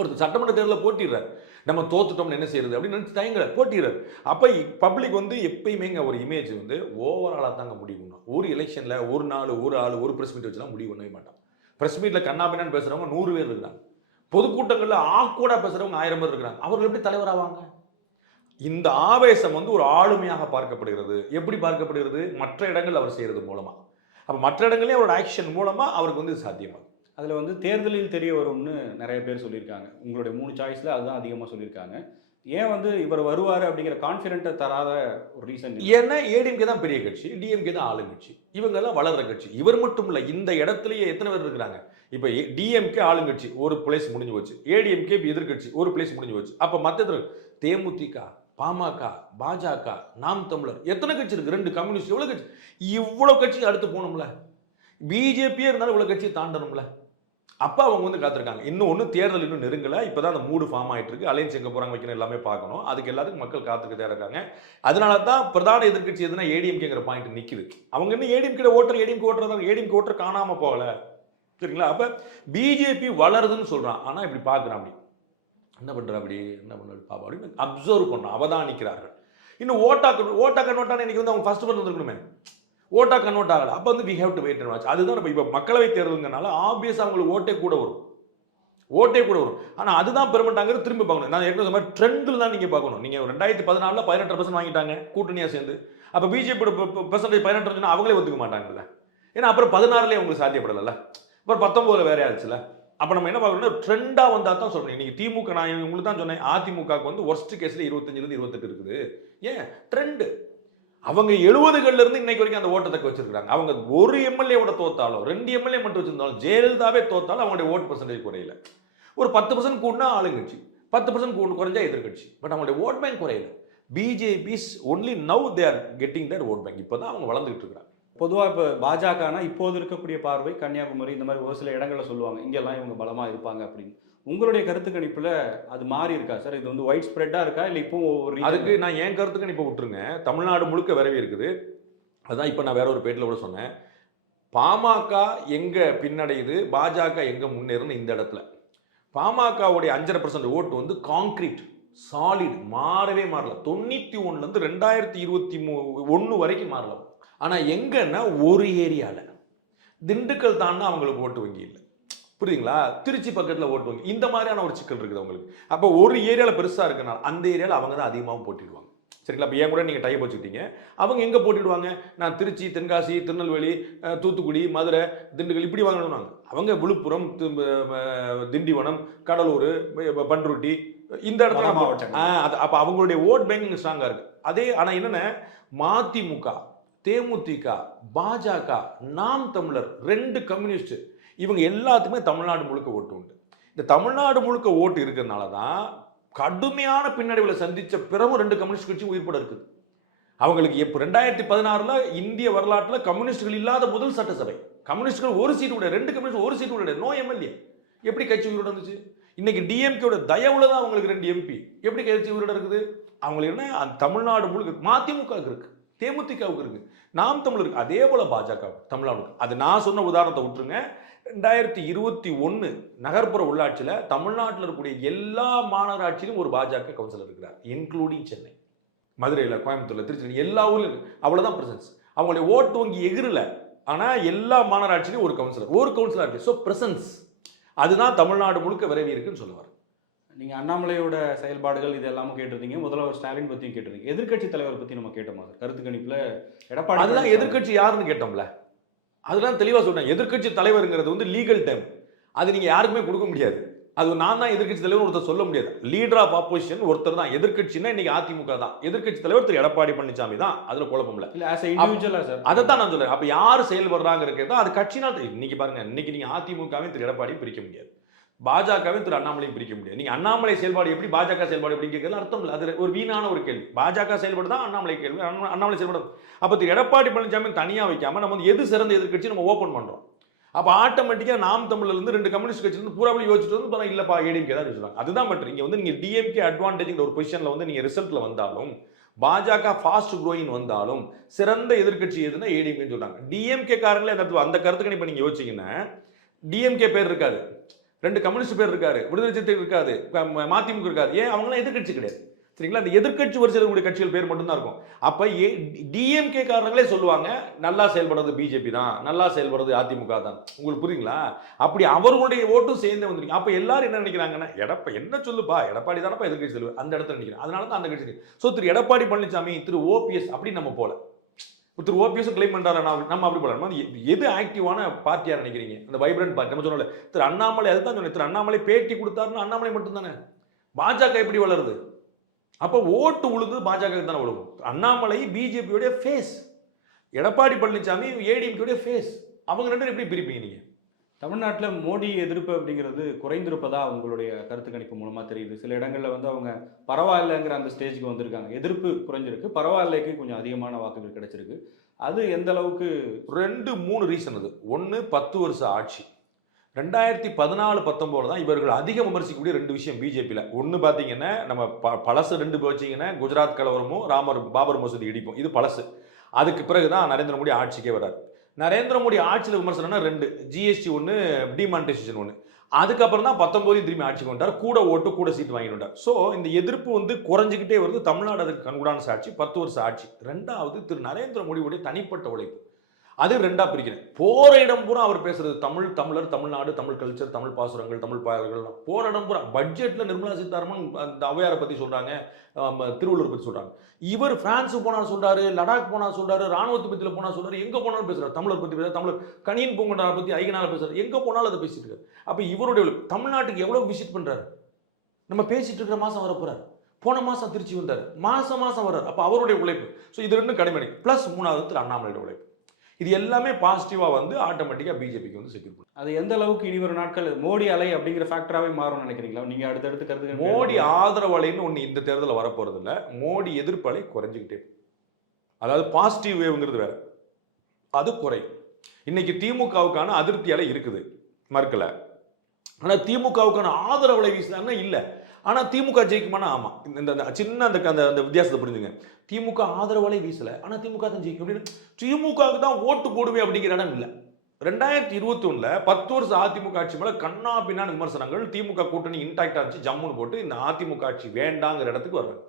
ஒரு சட்டமன்ற தேர்தலில் போட்டிடுறார் நம்ம தோத்துட்டோம்னு என்ன செய்யறது அப்படின்னு நினச்சி தயங்கல போட்டிடுறது அப்போ பப்ளிக் வந்து எப்பயுமேங்க ஒரு இமேஜ் வந்து ஓவராலாக தாங்க முடிவு ஒரு எலெக்ஷனில் ஒரு நாள் ஒரு ஆள் ஒரு ப்ரெஸ் மீட் வச்சுலாம் முடிவு பண்ணவே மாட்டான் ப்ரெஸ் மீட்டில் கண்ணாபின்னான்னு பேசுகிறவங்க நூறு பேர் இருக்காங்க பொதுக்கூட்டங்களில் ஆக்கூடாக பேசுகிறவங்க ஆயிரம் பேர் இருக்கிறாங்க அவர்கள் எப்படி தலைவராவாங்க இந்த ஆவேசம் வந்து ஒரு ஆளுமையாக பார்க்கப்படுகிறது எப்படி பார்க்கப்படுகிறது மற்ற இடங்கள் அவர் செய்கிறது மூலமாக அப்போ மற்ற இடங்களையும் அவரோட ஆக்ஷன் மூலமாக அவருக்கு வந்து சாத்தியமாகும் அதில் வந்து தேர்தலில் தெரிய வரும்னு நிறைய பேர் சொல்லியிருக்காங்க உங்களுடைய மூணு சாய்ஸில் அதுதான் அதிகமாக சொல்லியிருக்காங்க ஏன் வந்து இவர் வருவார் அப்படிங்கிற கான்ஃபிடென்ட்டை தராத ஒரு ரீசன் ஏன்னா ஏடிஎம்கே தான் பெரிய கட்சி டிஎம்கே தான் ஆளுங்கட்சி இவங்கெல்லாம் வளர்கிற கட்சி இவர் மட்டும் இல்லை இந்த இடத்துலயே எத்தனை பேர் இருக்கிறாங்க இப்போ டிஎம்கே ஆளுங்கட்சி ஒரு பிளேஸ் முடிஞ்சு போச்சு ஏடிஎம்கே எதிர்கட்சி ஒரு பிளேஸ் முடிஞ்சு போச்சு அப்போ மற்ற தேமுதிக பாமக பாஜக நாம் தமிழர் எத்தனை கட்சி இருக்குது ரெண்டு கம்யூனிஸ்ட் எவ்வளோ கட்சி இவ்வளோ கட்சி அடுத்து போகணும்ல பிஜேபியே இருந்தாலும் இவ்வளோ கட்சியை தாண்டணும்ல அப்போ அவங்க வந்து காத்திருக்காங்க இன்னும் ஒன்றும் தேர்தல் இன்னும் நெருங்கலை இப்போ தான் அந்த மூடு ஃபார்ம் ஆகிட்டு இருக்கு அலைன்ஸ் எங்கே போகிறாங்க வைக்கணும் எல்லாமே பார்க்கணும் அதுக்கு எல்லாத்துக்கும் மக்கள் காத்துக்கிட்டே இருக்காங்க அதனால தான் பிரதான எதிர்கட்சி எதுனா ஏடிஎம்கேங்கிற பாயிண்ட் நிற்குது அவங்க இன்னும் ஏடிஎம் கிட்ட voter ADM voter ADM voter காணாமல் போகலை சரிங்களா அப்போ பிஜேபி வளருதுன்னு சொல்கிறான் ஆனால் இப்படி பார்க்குறான் அப்படி என்ன பண்ணுறா அப்படி என்ன பண்ணுற பாப்பா அப்படின்னு அப்சர்வ் பண்ணோம் அவதானிக்கிறார்கள் இன்னும் ஓட்டா ஓட்டா கன்வெர்ட்டான இன்னைக்கு வந்து அவங்க ஃபஸ்ட் வந்து வந்துருக்கணுமே ஓட்டாக கன்வெர்ட் ஆகலை அப்போ வந்து we have to wait watch அதுதான் நம்ம இப்போ மக்களவை தேர்தலுங்கனால ஆப்வியஸாக அவங்களுக்கு ஓட்டே கூட வரும் ஓட்டே கூட வரும் ஆனால் அதுதான் பெருமட்டாங்கிறது திரும்பி பார்க்கணும் நான் ஏற்கனவே மாதிரி ட்ரெண்டில் தான் நீங்கள் பார்க்கணும் நீங்கள் ரெண்டாயிரத்தி பதினாலில் பதினெட்டு பர்சன்ட் வாங்கிட்டாங்க கூட்டணியாக சேர்ந்து அப்போ பிஜேபி பர்சன்டேஜ் பதினெட்டு அவங்களே ஒத்துக்க மாட்டாங்கல்ல ஏன்னா அப்புறம் பதினாறுலேயே அவங்களுக்கு சாத்தியப்படலைல்ல அப்புறம் பத்தொம்போதில் வேற ஆச்சுல அப்போ நம்ம என்ன பார்க்கணும்னா ட்ரெண்டாக வந்தால் தான் சொல்கிறேன் நீங்கள் திமுக நான் உங்களுக்கு தான் சொன்னேன் அதிமுகவுக்கு வந்து ஒர்ஸ்ட் கேஸில் இருபத்தஞ்சிலேருந்து இருபத்தெட்டு இருக்குது ஏன் ட்ரெண்டு அவங்க எழுபதுகள்ல இருந்து இன்னைக்கு வரைக்கும் அந்த ஓட்டத்தை வச்சிருக்காங்க அவங்க ஒரு எம்எல்ஏவோட தோத்தாலும் ரெண்டு எம்எல்ஏ மட்டும் வச்சிருந்தாலும் ஜெயலலிதாவே தோத்தாலும் அவங்களுடைய ஓட் பர்சன்டேஜ் குறையில ஒரு பத்து பர்சன்ட் கூடனா ஆளுங்கட்சி பத்து பர்சன்ட் கூட குறைஞ்சா எதிர்கட்சி பட் அவங்களுடைய ஓட் பேங்க் குறையல BJP's only now they are getting their vote bank இப்போ தான் அவங்க வளர்ந்துகிட்டு இருக்கிறாங்க பொதுவாக இப்போ பாஜகனா இப்போது இருக்கக்கூடிய பார்வை கன்னியாகுமரி இந்த மாதிரி ஒரு சில இடங்களில் சொல்லுவாங்க இங்கெல்லாம் இவங்க பலமாக இருப்பாங்க அப்படின்னு உங்களுடைய கருத்து கணிப்பில் அது மாறி இருக்கா சார் இது வந்து ஒயிட் ஸ்ப்ரெட்டாக இருக்கா இல்லை இப்போ ஒவ்வொரு அதுக்கு நான் என் கருத்து கணிப்பை விட்டுருங்க தமிழ்நாடு முழுக்க விரவி இருக்குது அதுதான் இப்போ நான் வேற ஒரு பேட்டில் கூட சொன்னேன் பாமக எங்கே பின்னடையுது பாஜக எங்கே முன்னேறுன்னு இந்த இடத்துல பாமகவுடைய அஞ்சரை பர்சன்ட் ஓட்டு வந்து காங்கிரீட் சாலிட் மாறவே மாறல தொண்ணூற்றி ஒன்றுலேருந்து ரெண்டாயிரத்தி இருபத்தி மூ ஒன்று வரைக்கும் மாறலாம் ஆனால் எங்கன்னா ஒரு ஏரியாவில் திண்டுக்கல் தான் அவங்களுக்கு ஓட்டு வங்கி இல்லை புரியுங்களா திருச்சி பக்கத்தில் ஓட்டு இந்த மாதிரியான ஒரு சிக்கல் இருக்குது அவங்களுக்கு அப்போ ஒரு ஏரியாவில் பெருசாக இருக்கனால அந்த ஏரியாவில் அவங்க தான் அதிகமாக போட்டிடுவாங்க சரிங்களா இப்போ ஏன் கூட நீங்கள் டைப் வச்சுக்கிட்டீங்க அவங்க எங்கே போட்டிடுவாங்க நான் திருச்சி தென்காசி திருநெல்வேலி தூத்துக்குடி மதுரை திண்டுக்கல் இப்படி வாங்கணும்னாங்க அவங்க விழுப்புரம் திண்டிவனம் கடலூர் பண்ருட்டி இந்த இடத்துல மாவட்டம் அப்போ அவங்களுடைய ஓட் பேங்கிங் ஸ்ட்ராங்காக இருக்குது அதே ஆனால் என்னென்ன மதிமுக தேமுதிக பாஜக நாம் தமிழர் ரெண்டு கம்யூனிஸ்ட் இவங்க எல்லாத்துக்குமே தமிழ்நாடு முழுக்க ஓட்டு உண்டு இந்த தமிழ்நாடு முழுக்க ஓட்டு இருக்கிறதுனால தான் கடுமையான பின்னடைவில் சந்தித்த பிறகு ரெண்டு கம்யூனிஸ்ட் கட்சி உயிர்பட இருக்குது அவங்களுக்கு இப்போ ரெண்டாயிரத்தி பதினாறில் இந்திய வரலாற்றில் கம்யூனிஸ்டுகள் இல்லாத முதல் சட்டசபை கம்யூனிஸ்டுகள் ஒரு சீட்டு உடைய ரெண்டு கம்யூனிஸ்ட் ஒரு சீட்டு உடைய நோ எம்எல்ஏ எப்படி கட்சி உயிரோடு இருந்துச்சு இன்னைக்கு டிஎம்கேயோட தயவுல தான் அவங்களுக்கு ரெண்டு எம்பி எப்படி கட்சி உயிரோடு இருக்குது அவங்களுக்கு என்ன அந்த தமிழ்நாடு முழுக்க மதிமுகவுக்கு இருக்குது தேமுதிகவுக்கு இருக்குது நாம் தமிழருக்கு அதே போல பாஜக தமிழ்நாடு அது நான் சொன்ன உதாரணத்தை விட்டுருங்க ரெண்டாயிரத்தி இருபத்தி ஒன்று நகர்ப்புற உள்ளாட்சியில் தமிழ்நாட்டில் இருக்கக்கூடிய எல்லா மாநகராட்சியிலும் ஒரு பாஜக கவுன்சிலர் இருக்கிறார் இன்க்ளூடிங் சென்னை மதுரையில் கோயம்புத்தூரில் திருச்சியில் எல்லா ஊரில் அவ்வளோதான் பிரசன்ஸ் அவங்களுடைய ஓட்டு வங்கி எகிரில் ஆனால் எல்லா மாநகராட்சியிலும் ஒரு கவுன்சிலர் ஒரு கவுன்சிலர் இருக்கு ஸோ பிரசன்ஸ் அதுதான் தமிழ்நாடு முழுக்க விரைவி இருக்குன்னு சொல்லுவார் நீங்கள் அண்ணாமலையோட செயல்பாடுகள் இது எல்லாமே கேட்டிருந்தீங்க முதல்வர் ஸ்டாலின் பற்றியும் கேட்டிருந்தீங்க எதிர்கட்சி தலைவர் பற்றி நம்ம கேட்டோம் அது கருத்து கணிப்பில் எடப்பாடி அதுதான் எதிர்கட்சி யாருன்னு கேட்டோம்ல அதெல்லாம் தெளிவாக சொல்கிறேன் எதிர்கட்சி தலைவருங்கிறது வந்து லீகல் டைம் அது நீங்கள் யாருக்குமே கொடுக்க முடியாது அது நான் தான் எதிர்கட்சி தலைவர் ஒருத்தர் சொல்ல முடியாது லீடர் ஆஃப் ஆப்போசிஷன் ஒருத்தர் தான் எதிர்கட்சின்னா இன்னைக்கு அதிமுக தான் எதிர்கட்சி தலைவர் திரு எடப்பாடி பழனிசாமி தான் அதுல குழப்பம் இல்ல அதை தான் நான் சொல்றேன் அப்ப யார் செயல்படுறாங்க இருக்கிறது அது கட்சினால் இன்னைக்கு பாருங்க இன்னைக்கு நீங்க அதிமுகவே திரு எடப்பாடி பிரிக்க முடியாது பாஜகவின் திரு அண்ணாமலையும் பிரிக்க முடியாது நீங்க அண்ணாமலை செயல்பாடு எப்படி பாஜக செயல்பாடு எப்படி கேட்கறது அர்த்தம் இல்லை அது ஒரு வீணான ஒரு கேள்வி பாஜக செயல்பாடு தான் அண்ணாமலை கேள்வி அண்ணாமலை செயல்பாடு அப்போ திரு எடப்பாடி பழனிசாமி தனியாக வைக்காமல் நம்ம வந்து எது சிறந்த எதிர்கட்சி நம்ம ஓப்பன் பண்ணுறோம் அப்போ ஆட்டோமேட்டிக்காக நாம் தமிழ்லேருந்து ரெண்டு கம்யூனிஸ்ட் இருந்து பூராவில் யோசிச்சுட்டு வந்து பார்த்தா இல்லைப்பா ஏடிஎம்கே தான் சொல்லுவாங்க அதுதான் மட்டும் இங்கே வந்து நீங்கள் டிஎம்கே அட்வான்டேஜ் ஒரு பொசிஷனில் வந்து நீங்கள் ரிசல்ட்ல வந்தாலும் பாஜக ஃபாஸ்ட் குரோயிங் வந்தாலும் சிறந்த எதிர்கட்சி எதுனா ஏடிஎம்கேன்னு சொல்கிறாங்க டிஎம்கே காரங்களே அந்த அந்த கருத்துக்கு இப்போ நீங்கள் யோசிச்சிங்கன்னா டிஎம்கே பேர் இருக்காது ரெண்டு கம்யூனிஸ்ட் பேர் இருக்காரு விடுதலை சிறுத்தைகள் இருக்காது மதிமுக இருக்காது ஏன் அவங்களாம் எதிர்கட்சி கிடையாது சரிங்களா அந்த எதிர்கட்சி வரிசையில் கூடிய கட்சிகள் பேர் மட்டும்தான் இருக்கும் அப்போ ஏ டிஎம்கே காரங்களே சொல்லுவாங்க நல்லா செயல்படுறது பிஜேபி தான் நல்லா செயல்படுறது அதிமுக தான் உங்களுக்கு புரியுங்களா அப்படி அவர்களுடைய ஓட்டும் சேர்ந்து வந்துருக்கீங்க அப்போ எல்லாரும் என்ன நினைக்கிறாங்கன்னா எடப்பா என்ன சொல்லுப்பா எடப்பாடி தானப்பா எதிர்கட்சி சொல்லுவேன் அந்த இடத்துல நினைக்கிறேன் அதனால தான் அந்த கட்சி ஸோ திரு எடப்பாடி பழனிசாமி திரு ஓபிஎஸ் அப்படின்னு நம்ம போல ஒருத்தர் ஓபிஎஸ் கிளைம் பண்ணுறாரு நம்ம அப்படி போல எது ஆக்டிவான பார்ட்டியாக நினைக்கிறீங்க அந்த வைப்ரண்ட் பார்ட்டி நம்ம சொன்னோம்ல திரு அண்ணாமலை அதுதான் சொன்னேன் திரு அண்ணாமலை பேட்டி கொடுத்தாருன்னு அண்ணாமலை மட்டும்தானே பாஜக எப்படி வளருது அப்போ ஓட்டு உழுது பாஜக தானே வளரும் அண்ணாமலை பிஜேபியோடைய ஃபேஸ் எடப்பாடி பழனிசாமி ஏடிஎம்கேடைய ஃபேஸ் அவங்க ரெண்டு எப்படி பிரிப்பீங்க நீங்கள் தமிழ்நாட்டில் மோடி எதிர்ப்பு அப்படிங்கிறது குறைந்திருப்பதா உங்களுடைய கருத்து கணிப்பு மூலமாக தெரியுது சில இடங்களில் வந்து அவங்க பரவாயில்லைங்கிற அந்த ஸ்டேஜுக்கு வந்திருக்காங்க எதிர்ப்பு குறைஞ்சிருக்கு பரவாயில்லைக்கு கொஞ்சம் அதிகமான வாக்குகள் கிடைச்சிருக்கு அது எந்த அளவுக்கு ரெண்டு மூணு ரீசன் அது ஒன்று பத்து வருஷம் ஆட்சி ரெண்டாயிரத்தி பதினாலு பத்தொம்போது தான் இவர்கள் அதிகம் விமர்சிக்கக்கூடிய ரெண்டு விஷயம் பிஜேபியில் ஒன்று பார்த்தீங்கன்னா நம்ம ப பழசு ரெண்டு வச்சிங்கன்னா குஜராத் கலவரமும் ராமர் பாபர் மசூதி இடிப்போம் இது பழசு அதுக்கு பிறகு தான் நரேந்திர மோடி ஆட்சிக்கே வர்றார் நரேந்திர மோடி ஆட்சியில் விமர்சனம்னா ரெண்டு ஜிஎஸ்டி ஒன்று டிமானிட்டைசேஷன் ஒன்று அதுக்கப்புறம் தான் பத்தொம்போதையும் திரும்பி ஆட்சிக்கு கொண்டார் கூட ஓட்டு கூட சீட் வாங்கிட்டு ஸோ இந்த எதிர்ப்பு வந்து குறைஞ்சிக்கிட்டே வருது தமிழ்நாடு அதுக்கு கண்கூடான சாட்சி பத்து வருஷம் ஆட்சி ரெண்டாவது திரு நரேந்திர மோடியுடைய தனிப்பட்ட உழைப்பு அது ரெண்டா பிரிக்கிறேன் போற இடம் பூரா அவர் பேசுறது தமிழ் தமிழர் தமிழ்நாடு தமிழ் கல்ச்சர் தமிழ் பாசுரங்கள் தமிழ் பாயல்கள் போற இடம் பூரா பட்ஜெட்ல நிர்மலா சீதாராமன் அந்த அவையாரை பத்தி சொல்றாங்க திருவள்ளூர் பத்தி சொல்றாங்க இவர் பிரான்ஸ் போனா சொல்றாரு லடாக் போனா சொல்றாரு ராணுவத்து பத்தியில போனா சொல்றாரு எங்க போனாலும் பேசுறாரு தமிழர் பத்தி பேசுறாரு தமிழர் கனியின் பூங்கொண்டாரை பத்தி ஐகனால பேசுறாரு எங்க போனாலும் அதை பேசிட்டு இருக்காரு அப்ப இவருடைய தமிழ்நாட்டுக்கு எவ்வளவு விசிட் பண்றாரு நம்ம பேசிட்டு இருக்கிற மாசம் வர போறாரு போன மாதம் திருச்சி வந்தார் மாதம் மாதம் வர்றார் அப்போ அவருடைய உழைப்பு ஸோ இது ரெண்டும் கடுமையாக ப்ளஸ் மூணாவது அண்ணாமலையோட உழைப்பு இது எல்லாமே பாசிட்டிவாக வந்து ஆட்டோமேட்டிக்காக பிஜேபிக்கு வந்து செக்யூர் பண்ணும் அது எந்த அளவுக்கு இனி வரும் நாட்கள் மோடி அலை அப்படிங்கிற ஃபேக்டராகவே மாறும் நினைக்கிறீங்களா நீங்கள் அடுத்தடுத்து கருது மோடி ஆதரவு அலைன்னு ஒன்று இந்த தேர்தலில் வரப்போகிறது இல்லை மோடி எதிர்ப்பு அலை குறைஞ்சிக்கிட்டே அதாவது பாசிட்டிவ் வேவ்ங்கிறது வேறு அது குறையும் இன்னைக்கு திமுகவுக்கான அதிருப்தி அலை இருக்குது மறுக்கலை ஆனால் திமுகவுக்கான ஆதரவு அலை வீசுனாங்கன்னா இல்லை ஆனால் திமுக ஜெயிக்குமானா ஆமாம் இந்த சின்ன அந்த அந்த அந்த வித்தியாசத்தை புரிஞ்சுங்க திமுக ஆதரவாலே வீசலை ஆனால் திமுக தான் ஜெயிக்கும் அப்படின்னு திமுகவுக்கு தான் ஓட்டு போடுவேன் அப்படிங்கிற இடம் இல்லை ரெண்டாயிரத்தி இருபத்தி ஒன்றில் பத்து வருஷம் அதிமுக ஆட்சி மேலே கண்ணா பின்னான விமர்சனங்கள் திமுக கூட்டணி இன்டாக்டாக இருந்துச்சு ஜம்முன்னு போட்டு இந்த அதிமுக ஆட்சி வேண்டாங்கிற இடத்துக்கு வர்றாங்க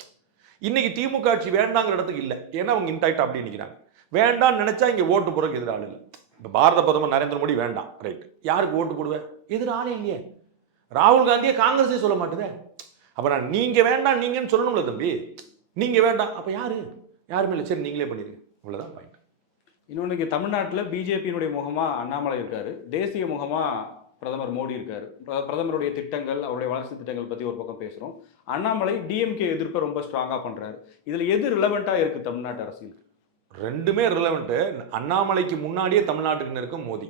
இன்னைக்கு திமுக ஆட்சி வேண்டாங்கிற இடத்துக்கு இல்லை ஏன்னா அவங்க இன்டாக்ட் அப்படி நிற்கிறாங்க வேண்டாம்னு நினைச்சா இங்கே ஓட்டு போகிறதுக்கு எதிராளு இல்லை இப்போ பாரத பிரதமர் நரேந்திர மோடி வேண்டாம் ரைட் யாருக்கு ஓட்டு போடுவேன் எதிராளே இல்லையே ராகுல் காந்தியை காங்கிரஸே சொல்ல மாட்டேதே அப்போ நான் நீங்கள் வேண்டாம் நீங்கன்னு சொல்லணும்ல தம்பி நீங்கள் வேண்டாம் அப்போ யார் யாருமே இல்லை சரி நீங்களே பண்ணிடுங்க இவ்வளோதான் பாயிண்ட் இன்னொன்று தமிழ்நாட்டில் பிஜேபியினுடைய முகமாக அண்ணாமலை இருக்கார் தேசிய முகமாக பிரதமர் மோடி இருக்கார் பிரதமருடைய திட்டங்கள் அவருடைய வளர்ச்சி திட்டங்கள் பற்றி ஒரு பக்கம் பேசுகிறோம் அண்ணாமலை டிஎம்கே எதிர்ப்பை ரொம்ப ஸ்ட்ராங்காக பண்ணுறாரு இதில் எது ரிலவெண்ட்டாக இருக்குது தமிழ்நாட்டு அரசியல் ரெண்டுமே ரிலவெண்ட்டு அண்ணாமலைக்கு முன்னாடியே தமிழ்நாட்டுக்குன்னு இருக்கும் மோடி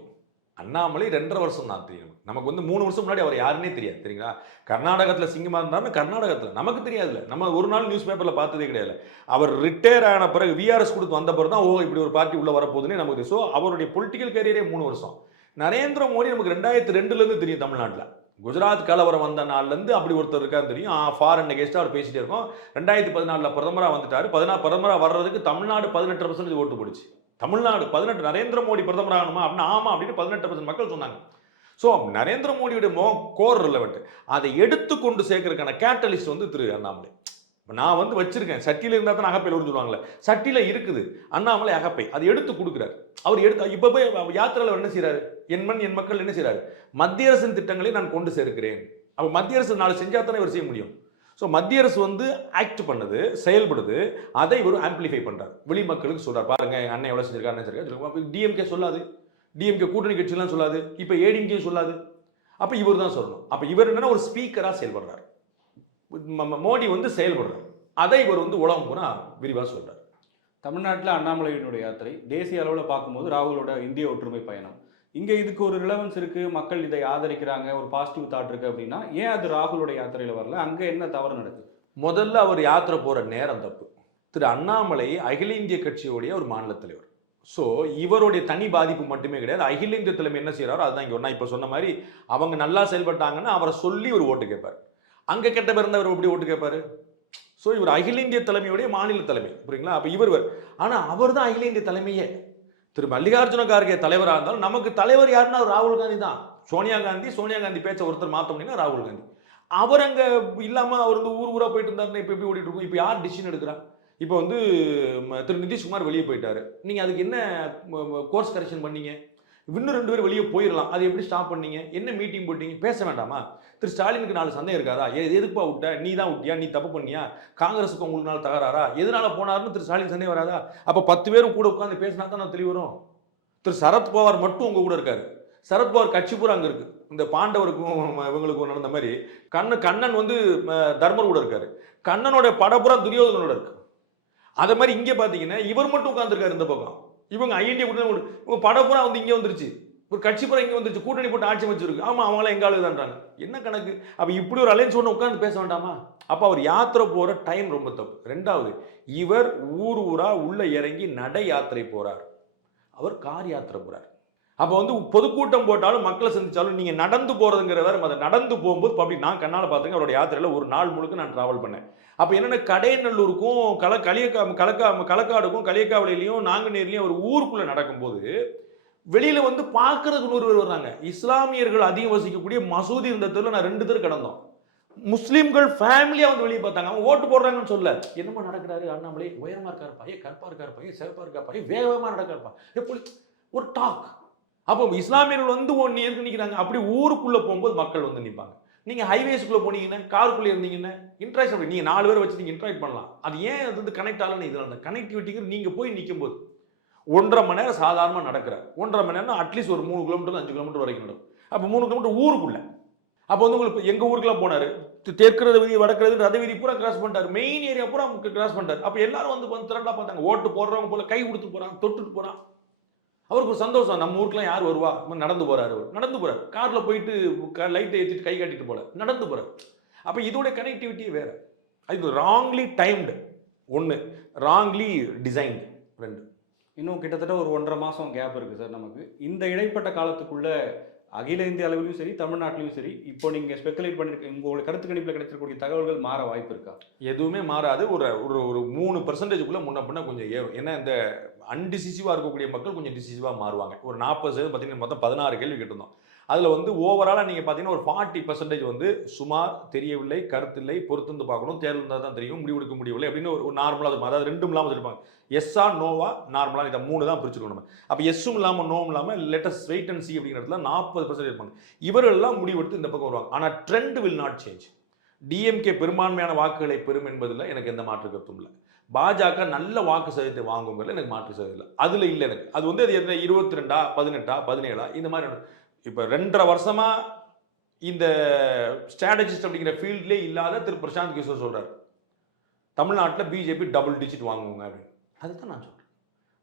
அண்ணாமலை ரெண்டரை வருஷம் தான் தெரியும் நமக்கு வந்து மூணு வருஷம் முன்னாடி அவர் யாருன்னே தெரியாது சரிங்களா கர்நாடகத்தில் சிங்கமாக இருந்தாருன்னு கர்நாடகத்தில் நமக்கு தெரியாதுல்ல நம்ம ஒரு நாள் நியூஸ் பேப்பரில் பார்த்ததே கிடையாது அவர் ரிட்டையர் ஆன பிறகு விஆர்எஸ் கொடுத்து வந்த பிறகு தான் ஓ இப்படி ஒரு பார்ட்டி உள்ளே வரப்போகுதுன்னு நமக்கு ஸோ அவருடைய பொலிட்டிக்கல் கேரியரே மூணு வருஷம் நரேந்திர மோடி நமக்கு ரெண்டாயிரத்தி ரெண்டுலேருந்து தெரியும் தமிழ்நாட்டில் குஜராத் கலவரம் வந்த நாள்லேருந்து அப்படி ஒருத்தர் இருக்கான்னு தெரியும் ஃபாரின் அகேன்ஸ்டாக அவர் பேசிகிட்டே இருக்கோம் ரெண்டாயிரத்தி பதினாலில் பிரதமராக வந்துட்டார் பதினா பிரதமராக வர்றதுக்கு தமிழ்நாடு பதினெட்டு பர்சன்டேஜ் ஓட்டு போடுச்சு தமிழ்நாடு பதினெட்டு நரேந்திர மோடி பிரதமர் ஆகணுமா அப்படின்னு ஆமா அப்படின்னு பதினெட்டு பர்சன்ட் மக்கள் சொன்னாங்க ஸோ நரேந்திர மோடியுடைய மோ கோர் ரிலவெண்ட் அதை எடுத்து கொண்டு சேர்க்கறதுக்கான கேட்டலிஸ்ட் வந்து திரு அண்ணாமலை நான் வந்து வச்சிருக்கேன் சட்டியில் இருந்தால் தான் அகப்பையில் சொல்லுவாங்களே சட்டியில் இருக்குது அண்ணாமலை அகப்பை அதை எடுத்து கொடுக்குறாரு அவர் எடுத்து இப்போ போய் யாத்திரையில் என்ன செய்கிறாரு என் மண் என் மக்கள் என்ன செய்கிறாரு மத்திய அரசின் திட்டங்களை நான் கொண்டு சேர்க்கிறேன் அப்போ மத்திய அரசு நாலு செஞ்சால் தானே இவர் செய்ய முடியும் ஸோ மத்திய அரசு வந்து ஆக்ட் பண்ணுது செயல்படுது அதை இவர் ஆம்பிளிஃபை பண்ணுறாரு வெளி மக்களுக்கு சொல்கிறார் பாருங்க அண்ணன் எவ்வளோ செஞ்சிருக்காரு அண்ணன் செஞ்சிருக்காரு டிஎம்கே சொல்லாது டிஎம்கே கூட்டணி கட்சிலாம் சொல்லாது இப்போ ஏடிஎம்கே சொல்லாது அப்போ இவர் தான் சொல்லணும் அப்போ இவர் என்னன்னா ஒரு ஸ்பீக்கராக செயல்படுறார் மோடி வந்து செயல்படுறார் அதை இவர் வந்து உலகம் பூரா விரிவாக சொல்கிறார் தமிழ்நாட்டில் அண்ணாமலையினுடைய யாத்திரை தேசிய அளவில் பார்க்கும்போது ராகுலோட இந்திய ஒற்றுமை பயணம் இங்கே இதுக்கு ஒரு ரிலவன்ஸ் இருக்குது மக்கள் இதை ஆதரிக்கிறாங்க ஒரு பாசிட்டிவ் தாட் இருக்குது அப்படின்னா ஏன் அது ராகுலோட யாத்திரையில் வரல அங்கே என்ன தவறு நடக்குது முதல்ல அவர் யாத்திரை போகிற நேரம் தப்பு திரு அண்ணாமலை அகில இந்திய கட்சியோடைய ஒரு மாநில தலைவர் ஸோ இவருடைய தனி பாதிப்பு மட்டுமே கிடையாது அகில இந்திய தலைமை என்ன செய்கிறாரோ அதுதான் இங்கே நான் இப்போ சொன்ன மாதிரி அவங்க நல்லா செயல்பட்டாங்கன்னா அவரை சொல்லி ஒரு ஓட்டு கேட்பார் அங்கே கெட்ட பேர் அவர் எப்படி ஓட்டு கேட்பாரு ஸோ இவர் அகில இந்திய தலைமையுடைய மாநில தலைமை புரியுங்களா அப்போ இவர் ஆனால் அவர் தான் அகில இந்திய தலைமையே திரு மல்லிகார்ஜுன கார்கே தலைவராக இருந்தாலும் நமக்கு தலைவர் யாருன்னா ராகுல் காந்தி தான் சோனியா காந்தி சோனியா காந்தி பேச்சை ஒருத்தர் மாற்ற முடியும்னா ராகுல் காந்தி அவர் அங்கே இல்லாமல் அவர் வந்து ஊர் ஊராக போயிட்டு இருந்தாருன்னா இப்போ எப்படி ஓடிட்டு இருக்கும் இப்போ யார் டிசிஷன் எடுக்கிறா இப்போ வந்து திரு நிதிஷ்குமார் வெளியே போயிட்டாரு நீங்கள் அதுக்கு என்ன கோர்ஸ் கரெக்ஷன் பண்ணீங்க இன்னும் ரெண்டு பேர் வெளியே போயிடலாம் அது எப்படி ஸ்டாப் பண்ணீங்க என்ன மீட்டிங் போட்டீங்க பேச வேண்டாமா திரு ஸ்டாலினுக்கு நாலு சந்தேகம் இருக்காதா எதுக்குப்பா விட்ட நீ தான் விட்டியா நீ தப்பு பண்ணியா காங்கிரஸுக்கு உங்களுக்கு நாள் தகராறா எதனால போனாருன்னு திரு ஸ்டாலின் சந்தேகம் வராதா அப்போ பத்து பேரும் கூட உட்காந்து பேசினா தான் நான் தெளிவு வரும் திரு சரத்பவார் மட்டும் உங்கள் கூட இருக்காரு சரத்பவார் கட்சி பூரா அங்கே இருக்குது இந்த பாண்டவருக்கும் இவங்களுக்கும் நடந்த மாதிரி கண்ணு கண்ணன் வந்து தர்மர் கூட இருக்காரு கண்ணனோட படப்புறம் துரியோதனோட இருக்கு அதை மாதிரி இங்கே பார்த்தீங்கன்னா இவர் மட்டும் உட்காந்துருக்காரு இந்த பக்கம் இவங்க ஐஎன்டி கூட்டணி இவங்க படம் வந்து இங்கே வந்துருச்சு ஒரு கட்சி பூரா இங்கே வந்துருச்சு கூட்டணி போட்டு ஆட்சி அமைச்சிருக்கு ஆமாம் அவங்களாம் எங்கள் ஆளுதான்றாங்க என்ன கணக்கு அப்போ இப்படி ஒரு அலைன்ஸ் ஒன்று உட்காந்து பேச வேண்டாமா அப்போ அவர் யாத்திரை போகிற டைம் ரொம்ப தப்பு ரெண்டாவது இவர் ஊர் ஊராக உள்ளே இறங்கி நடை யாத்திரை போகிறார் அவர் கார் யாத்திரை போகிறார் அப்போ வந்து பொதுக்கூட்டம் போட்டாலும் மக்களை சந்திச்சாலும் நீங்கள் நடந்து போகிறதுங்கிற வேறு அதை நடந்து போகும்போது அப்படி நான் கண்ணால் பார்த்துங்க அவரோட யாத்திரையில் ஒரு நாள் முழுக்க நான் ட்ராவல் பண்ணேன் அப்போ என்னென்ன கடைநல்லூருக்கும் கல களியக்கா கலக்கா கலக்காடுக்கும் களியக்காவளையிலையும் நாங்குநேர்லையும் ஒரு ஊருக்குள்ளே நடக்கும்போது வெளியில் வந்து பார்க்குறதுக்கு நூறு பேர் வர்றாங்க இஸ்லாமியர்கள் அதிகம் வசிக்கக்கூடிய மசூதி இருந்த தெருவில் நான் ரெண்டு தெரு கடந்தோம் முஸ்லீம்கள் ஃபேமிலியாக வந்து வெளியே பார்த்தாங்க அவங்க ஓட்டு போடுறாங்கன்னு சொல்ல என்னமா நடக்கிறாரு அண்ணாமலை உயரமாக இருக்கார் பையன் கருப்பாக இருக்கார் பையன் சிறப்பாக இருக்கார் பையன் வேகமாக நடக்கிறப்பா எப்படி ஒரு டாக் அப்போ இஸ்லாமியர்கள் வந்து ஒன்று எதுக்கு நிற்கிறாங்க அப்படி ஊருக்குள்ளே போகும்போது மக்கள் வந்து நிற்பாங்க நீங்கள் ஹைவேஸ்க்குள்ளே போனீங்கன்னா காருக்குள்ளே இருந்தீங்கன்னா இன்ட்ராக்ட் பண்ணி நீங்கள் நாலு பேர் வச்சு நீங்கள் இன்ட்ராக்ட் பண்ணலாம் அது ஏன் அது வந்து கனெக்ட் ஆகலன்னு இதில் அந்த கனெக்டிவிட்டிக்கு நீங்கள் போய் நிற்கும்போது ஒன்றரை மணி நேரம் சாதாரணமாக நடக்கிற ஒன்றரை மணி நேரம் அட்லீஸ்ட் ஒரு மூணு கிலோமீட்டர் அஞ்சு கிலோமீட்டர் வரைக்கும் நடக்கும் அப்போ மூணு கிலோமீட்டர் ஊருக்குள்ளே அப்போ வந்து உங்களுக்கு எங்கள் ஊருக்குலாம் போனார் தெற்கிறது விதி வடக்கிறது ரத விதி பூரா கிராஸ் பண்ணிட்டார் மெயின் ஏரியா பூரா கிராஸ் பண்ணிட்டார் அப்போ எல்லாரும் வந்து வந்து திரண்டா பார்த்தாங்க ஓட்டு போடுறவங்க போல கை கொடுத்து போகிறான் தொட்டுட்டு போகிறான் அவருக்கு ஒரு சந்தோஷம் நம்ம ஊருக்குலாம் யார் வருவா நடந்து போறாரு நடந்து போறாரு கார்ல போயிட்டு லைட்டை ஏற்றிட்டு கை காட்டிட்டு போல நடந்து போறாரு அப்போ இதோட கனெக்டிவிட்டி வேற அது ராங்லி டைம்டு ஒன்று ராங்லி டிசைன்டு ரெண்டு இன்னும் கிட்டத்தட்ட ஒரு ஒன்றரை மாதம் கேப் இருக்குது சார் நமக்கு இந்த இடைப்பட்ட காலத்துக்குள்ளே அகில இந்திய அளவிலும் சரி தமிழ்நாட்டிலையும் சரி இப்போ நீங்கள் ஸ்பெக்குலேட் பண்ணியிருக்க உங்களோட கருத்து கணிப்பில் கிடைச்சிருக்கூடிய தகவல்கள் மாற வாய்ப்பு இருக்கா எதுவுமே மாறாது ஒரு ஒரு ஒரு மூணு பர்சன்டேஜுக்குள்ளே முன்ன பின்ன கொஞ்சம் ஏறும் ஏன்னா இந்த அன்டிசிசிவாக இருக்கக்கூடிய மக்கள் கொஞ்சம் டிசிசிவாக மாறுவாங்க ஒரு நாற்பது சதவீதம் பார்த்தீங்கன்னா மொத்தம் பதினாறு கேள்வி கேட்டிருந்தோம் அதில் வந்து ஓவராலாக நீங்கள் பார்த்தீங்கன்னா ஒரு ஃபார்ட்டி பர்சன்டேஜ் வந்து சுமார் தெரியவில்லை கருத்தில்லை பொறுத்திருந்து பார்க்கணும் தேர்தல் இருந்தால் தான் தெரியும் முடிவெடுக்க முடியவில்லை அப்படின்னு ஒரு நார்மலாக இருக்கும் அதாவது ரெண்டும் இல்லாமல் வச்சுருப்பாங்க எஸ்ஸா நோவா நார்மலாக இதை மூணு தான் பிரிச்சுக்கணும் நம்ம அப்போ எஸ்ஸும் இல்லாமல் நோவும் இல்லாமல் லெட்டஸ்ட் வெயிட் அண்ட் சி அப்படிங்கிறதுல நாற்பது பர்சன்டேஜ் இருப்பாங்க இவர்கள்லாம் முடிவெடுத்து இந்த பக்கம் வருவாங்க ஆனால் trend will not change DMK பெரும்பான்மையான வாக்குகளை பெறும் என்பதில் எனக்கு எந்த மாற்று கருத்தும் இல்லை பாஜக நல்ல வாக்கு சதவீதத்தை வாங்குங்கிறதுல எனக்கு மாற்று சதவீதம் இல்லை அதில் இல்லை எனக்கு அது வந்து அது எத்தனை இருபத்தி ரெண்டா பதினெட்டா பதினேழா இந்த மாதிரி இப்போ ரெண்டரை வருஷமாக இந்த ஸ்ட்ராட்டஜிஸ்ட் அப்படிங்கிற ஃபீல்ட்லேயே இல்லாத திரு பிரசாந்த் கிஷோர் சொல்கிறார் தமிழ்நாட்டில் பிஜேபி டபுள் டிஜிட் வாங்குவோங்க அப்படின்னு அதுதான் நான் சொல்கிறேன்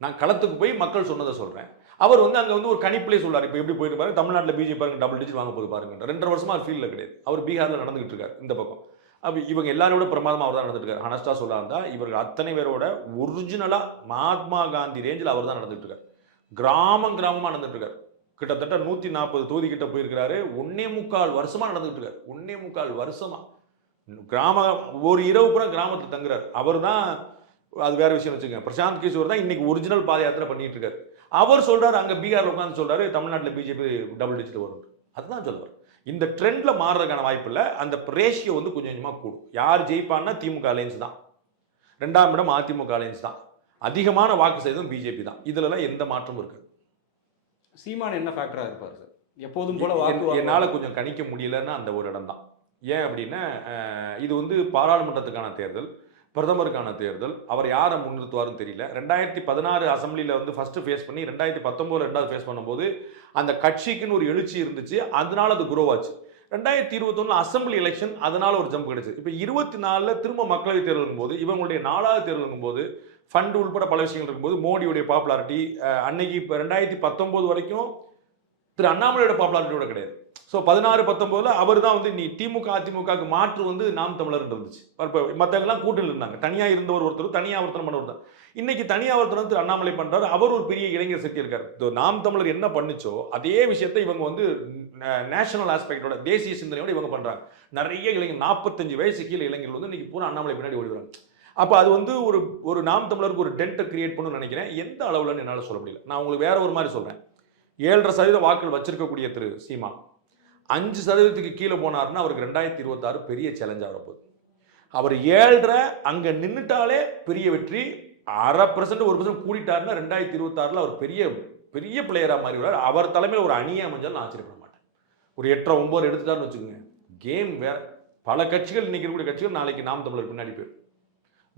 நான் களத்துக்கு போய் மக்கள் சொன்னதை சொல்கிறேன் அவர் வந்து அங்கே வந்து ஒரு கணிப்பிலே சொல்றார் இப்போ எப்படி போயிட்டு பாருங்க தமிழ்நாட்டில் பிஜேபி பாருங்க டபுள் டிஜிட் வாங்க போது பாருங்க ரெண்டரை வருஷமா ஃபீல்டில் கிடையாது அவர் பீகாரில் நடந்துகிட்டு இருக்காரு இந்த பக்கம் அப்போ இவங்க விட பிரமாதமாக அவர் தான் நடந்துட்டு இருக்காரு ஹனஸ்டா சொல்ல இருந்தால் இவர்கள் அத்தனை பேரோட ஒரிஜினலாக மகாத்மா காந்தி ரேஞ்சில் அவர் தான் நடந்துகிட்டு இருக்கார் கிராமம் கிராமமாக நடந்துட்டு இருக்காரு கிட்டத்தட்ட நூற்றி நாற்பது தொகுதி கிட்ட போயிருக்கிறாரு ஒன்னே முக்கால் வருஷமாக நடந்துகிட்டு இருக்காரு ஒன்னே முக்கால் வருஷமாக கிராம ஒரு இரவு கூட கிராமத்தில் தங்குறாரு அவர் தான் அது வேற விஷயம் வச்சுக்கோங்க பிரசாந்த் கிஷோர் தான் இன்னைக்கு ஒரிஜினல் பாத யாத்திரை பண்ணிட்டு இருக்காரு அவர் சொல்றாரு அங்கே பீகாரில் உட்காந்து சொல்றாரு தமிழ்நாட்டில் பிஜேபி டபுள் டிஜிட் வரும் அதுதான் சொல்வார் இந்த ட்ரெண்ட்ல மாறுறதுக்கான வாய்ப்பு இல்லை அந்த ரேஷியோ வந்து கொஞ்சம் கொஞ்சமாக கூடும் யார் ஜெயிப்பான்னா திமுக அலையன்ஸ் தான் ரெண்டாம் இடம் அதிமுக அலையன்ஸ் தான் அதிகமான வாக்கு செய்ததும் பிஜேபி தான் இதுலலாம் எந்த மாற்றமும் இருக்காது சீமான் என்ன ஃபேக்டராக இருப்பார் சார் எப்போதும் போல வாக்கு என்னால் கொஞ்சம் கணிக்க முடியலன்னா அந்த ஒரு இடம் தான் ஏன் அப்படின்னா இது வந்து பாராளுமன்றத்துக்கான தேர்தல் பிரதமருக்கான தேர்தல் அவர் யாரை முன்னிறுத்துவார்னு தெரியல ரெண்டாயிரத்தி பதினாறு அசம்பிளியில் வந்து ஃபஸ்ட்டு ஃபேஸ் பண்ணி ரெண்டாயிரத்தி பத்தொம்போது ரெண்டாவது ஃபேஸ் பண்ணும்போது அந்த கட்சிக்குன்னு ஒரு எழுச்சி இருந்துச்சு அதனால அது குரோவாச்சு ரெண்டாயிரத்தி இருபத்தொன்னு அசம்பிளி எலெக்ஷன் அதனால ஒரு ஜம்ப் கிடைச்சு இப்போ இருபத்தி நாலில் திரும்ப மக்களவைத் தேர்தலுங்கும் போது இவங்களுடைய நாலாவது தேர்தலுங்கும் போது ஃபண்டு உள்பட பல விஷயங்கள் இருக்கும்போது மோடியுடைய பாப்புலாரிட்டி அன்னைக்கு இப்போ ரெண்டாயிரத்தி பத்தொம்போது வரைக்கும் திரு அண்ணாமலையோட பாப்புலாரிட்டியோட கிடையாது ஸோ பதினாறு பத்தொம்போதில் அவர் தான் வந்து நீ திமுக அதிமுகவுக்கு மாற்று வந்து நாம் தமிழர் இருந்துச்சு இப்போ மற்றவங்கலாம் கூட்டணியில் இருந்தாங்க தனியாக இருந்தவர் ஒருத்தர் தனியாக ஒருத்தர் பண்ண ஒருத்தர் இன்னைக்கு தனியாக ஒருத்தர் வந்து அண்ணாமலை பண்ணுறாரு அவர் ஒரு பெரிய இளைஞர் சக்தி இருக்கார் நாம் தமிழர் என்ன பண்ணுச்சோ அதே விஷயத்தை இவங்க வந்து நேஷனல் ஆஸ்பெக்டோட தேசிய சிந்தனையோட இவங்க பண்ணுறாங்க நிறைய இளைஞர் நாற்பத்தஞ்சு வயசு கீழே இளைஞர்கள் வந்து இன்னைக்கு பூரா அண்ணாமலை பின்னாடி ஓடிவிடுறாங்க அப்போ அது வந்து ஒரு ஒரு நாம் தமிழருக்கு ஒரு டென்ட்டை கிரியேட் பண்ணணும்னு நினைக்கிறேன் எந்த அளவுலன்னு என்னால் சொல்ல முடியல நான் உங்களுக்கு வேற ஒரு மாதிரி சொல்கிறேன் ஏழரை சதவீத வாக்குகள் வச்சிருக்கக்கூடிய திரு சீமா அஞ்சு சதவீதத்துக்கு கீழே போனார்னா அவருக்கு ரெண்டாயிரத்தி இருபத்தாறு பெரிய சேலஞ்சாக வரப்போகுது அவர் ஏழரை அங்கே நின்றுட்டாலே பெரிய வெற்றி அரை பர்சன்ட் ஒரு பர்சன்ட் கூடிட்டாருன்னா ரெண்டாயிரத்தி இருபத்தாறில் அவர் பெரிய பெரிய பிளேயராக மாறிவிடுவார் அவர் தலைமையில் ஒரு அணியை அமைஞ்சாலும் நான் ஆச்சரியப்பட மாட்டேன் ஒரு எட்டரை ஒம்பது எடுத்துட்டாருன்னு வச்சுக்கோங்க கேம் வேற பல கட்சிகள் இன்னைக்கு இருக்கக்கூடிய கட்சிகள் நாளைக்கு நாம் தமிழர் பின்னாடி போயிடும்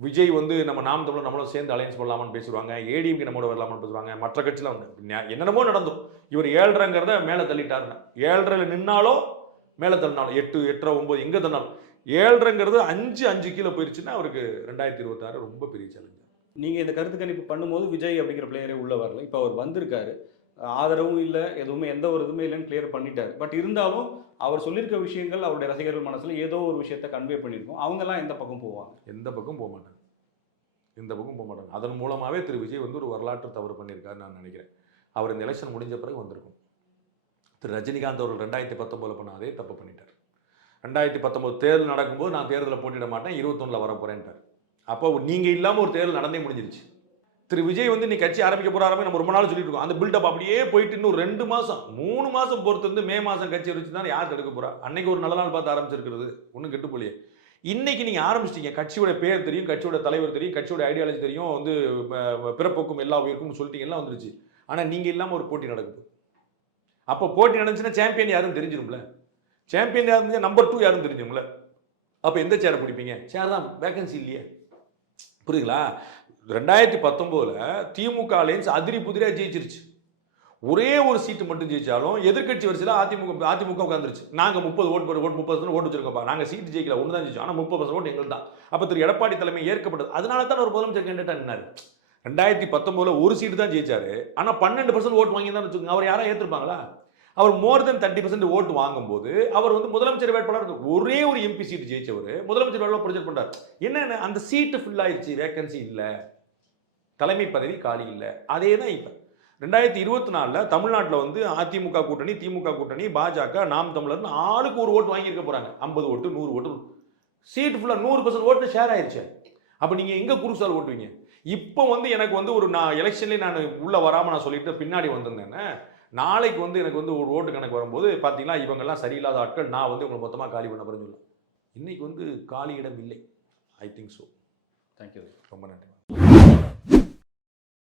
விஜய் வந்து நம்ம நாம் தமிழ் நம்மளும் சேர்ந்து அலையன்ஸ் பண்ணலாமான்னு பேசுவாங்க ஏடிஎம்கே நம்மளோட வரலாமான்னு பேசுவாங்க மற்ற கட்சியில் வந்து என்னென்னமோ நடந்தோம் இவர் ஏழ்ரைங்கிறத மேலே தள்ளிட்டாருன்னு ஏழ்ரையில் நின்னாலோ மேலே தள்ளினாலும் எட்டு எட்டரை ஒம்பது எங்கே தள்ளினாலும் ஏழ்ரைங்கிறது அஞ்சு அஞ்சு கீழே போயிடுச்சுன்னா அவருக்கு ரெண்டாயிரத்தி இருபத்தாறு ரொம்ப பெரிய சேலஞ்சு நீங்கள் இந்த கருத்து கணிப்பு பண்ணும்போது விஜய் அப்படிங்கிற பிளேயரே உள்ளே வரல இப்போ அவர் வந்திருக்காரு ஆதரவும் இல்லை எதுவுமே எந்த ஒரு இதுவுமே இல்லைன்னு கிளியர் பண்ணிட்டார் பட் இருந்தாலும் அவர் சொல்லியிருக்க விஷயங்கள் அவருடைய ரசிகர்கள் மனசில் ஏதோ ஒரு விஷயத்த கன்வே பண்ணியிருக்கோம் அவங்கெல்லாம் எந்த பக்கம் போவாங்க எந்த பக்கம் போக மாட்டாங்க இந்த பக்கம் போக மாட்டாங்க அதன் மூலமாகவே திரு விஜய் வந்து ஒரு வரலாற்று தவறு பண்ணியிருக்காருன்னு நான் நினைக்கிறேன் அவர் இந்த எலெக்ஷன் முடிஞ்ச பிறகு வந்திருக்கும் திரு ரஜினிகாந்த் அவர்கள் ரெண்டாயிரத்தி பத்தொம்போதில் பண்ண அதே தப்பு பண்ணிட்டார் ரெண்டாயிரத்தி பத்தொம்போது தேர்தல் நடக்கும்போது நான் தேர்தலில் போட்டிட மாட்டேன் இருபத்தொன்னில் வர போகிறேன்ட்டார் அப்போ நீங்கள் இல்லாமல் ஒரு தேர்தல் நடந்தே முடிஞ்சிருச்சு திரு விஜய் வந்து நீ கட்சி ஆரம்பிக்க போறாரு நம்ம ரொம்ப நாள் சொல்லிட்டு இருக்கோம் அந்த பில்டப் அப்படியே போயிட்டு இன்னும் ரெண்டு மாசம் மூணு மாசம் பொறுத்து வந்து மே மாசம் கட்சி வச்சு தான் யார் தடுக்க போறா அன்னைக்கு ஒரு நல்ல நாள் பார்த்து ஆரம்பிச்சிருக்கிறது ஒன்றும் கெட்டு போலியே இன்னைக்கு நீங்க ஆரம்பிச்சிட்டீங்க கட்சியோட பேர் தெரியும் கட்சியோட தலைவர் தெரியும் கட்சியோட ஐடியாலஜி தெரியும் வந்து பிறப்புக்கும் எல்லா உயிருக்கும் சொல்லிட்டீங்க எல்லாம் வந்துருச்சு ஆனா நீங்க இல்லாம ஒரு போட்டி நடக்குது அப்போ போட்டி நடந்துச்சுன்னா சாம்பியன் யாருன்னு தெரிஞ்சிடும்ல சாம்பியன் யாருன்னு நம்பர் டூ யாரும் தெரிஞ்சும்ல அப்போ எந்த சேரை பிடிப்பீங்க சேர் தான் வேகன்சி இல்லையே புரியுதுங்களா ரெண்டாயிரத்தி பத்தொம்போதில் திமுக அலையன்ஸ் அதிரி புதிரியாக ஜெயிச்சிருச்சு ஒரே ஒரு சீட்டு மட்டும் ஜெயிச்சாலும் எதிர்கட்சி வரிசையில் அதிமுக அதிமுக உட்காந்துருச்சு நாங்கள் முப்பது ஓட்டு போட்டு ஓட்டு முப்பது பர்சன்ட் ஓட்டு வச்சிருக்கோம்ப்பா நாங்கள் சீட்டு ஜெயிக்கல ஒன்று தான் ஜெயிச்சோம் ஆனால் முப்பது பர்சன்ட் ஓட்டு எங்களுக்கு தான் அப்போ திரு எடப்பாடி தலைமை ஏற்கப்பட்டது அதனால தான் ஒரு முதலமைச்சர் கேண்டேட்டாக நின்னார் ரெண்டாயிரத்தி பத்தொம்போதில் ஒரு சீட்டு தான் ஜெயிச்சார் ஆனால் பன்னெண்டு பர்சன்ட் ஓட்டு வாங்கி தான் வச்சுக்கோங்க அவர் யாரும் ஏற்றிருப்பாங்களா அவர் மோர் தென் தேர்ட்டி பர்சன்ட் ஓட்டு வாங்கும்போது அவர் வந்து முதலமைச்சர் வேட்பாளர் ஒரே ஒரு எம்பி சீட்டு ஜெயிச்சவர் முதலமைச்சர் வேட்பாளர் ப்ரொஜெக்ட் பண்ணார் என்னென்ன அந்த சீட்டு ஃபில் ஆயிடுச்சு வேகன்சி இல்லை தலைமை பதவி காலி இல்லை அதே தான் இப்போ ரெண்டாயிரத்தி இருபத்தி நாலில் தமிழ்நாட்டில் வந்து அதிமுக கூட்டணி திமுக கூட்டணி பாஜக நாம் தமிழர்னு ஆளுக்கு ஒரு ஓட்டு வாங்கியிருக்க போகிறாங்க ஐம்பது ஓட்டு நூறு ஓட்டு சீட் ஃபுல்லாக நூறு பர்சன்ட் ஓட்டு ஷேர் ஆயிடுச்சு அப்போ நீங்கள் எங்கே குருசால் ஓட்டுவீங்க இப்போ வந்து எனக்கு வந்து ஒரு நான் எலெக்ஷன்லேயே நான் உள்ளே வராமல் நான் சொல்லிட்டு பின்னாடி வந்திருந்தேன்னு நாளைக்கு வந்து எனக்கு வந்து ஒரு ஓட்டு கணக்கு வரும்போது பார்த்தீங்கன்னா இவங்கெல்லாம் சரியில்லாத ஆட்கள் நான் வந்து உங்களை மொத்தமாக காலி பண்ண போகிறேன்னு இன்னைக்கு இன்றைக்கி வந்து காலியிடம் இல்லை ஐ திங்க் ஸோ தேங்க்யூ ரொம்ப நன்றி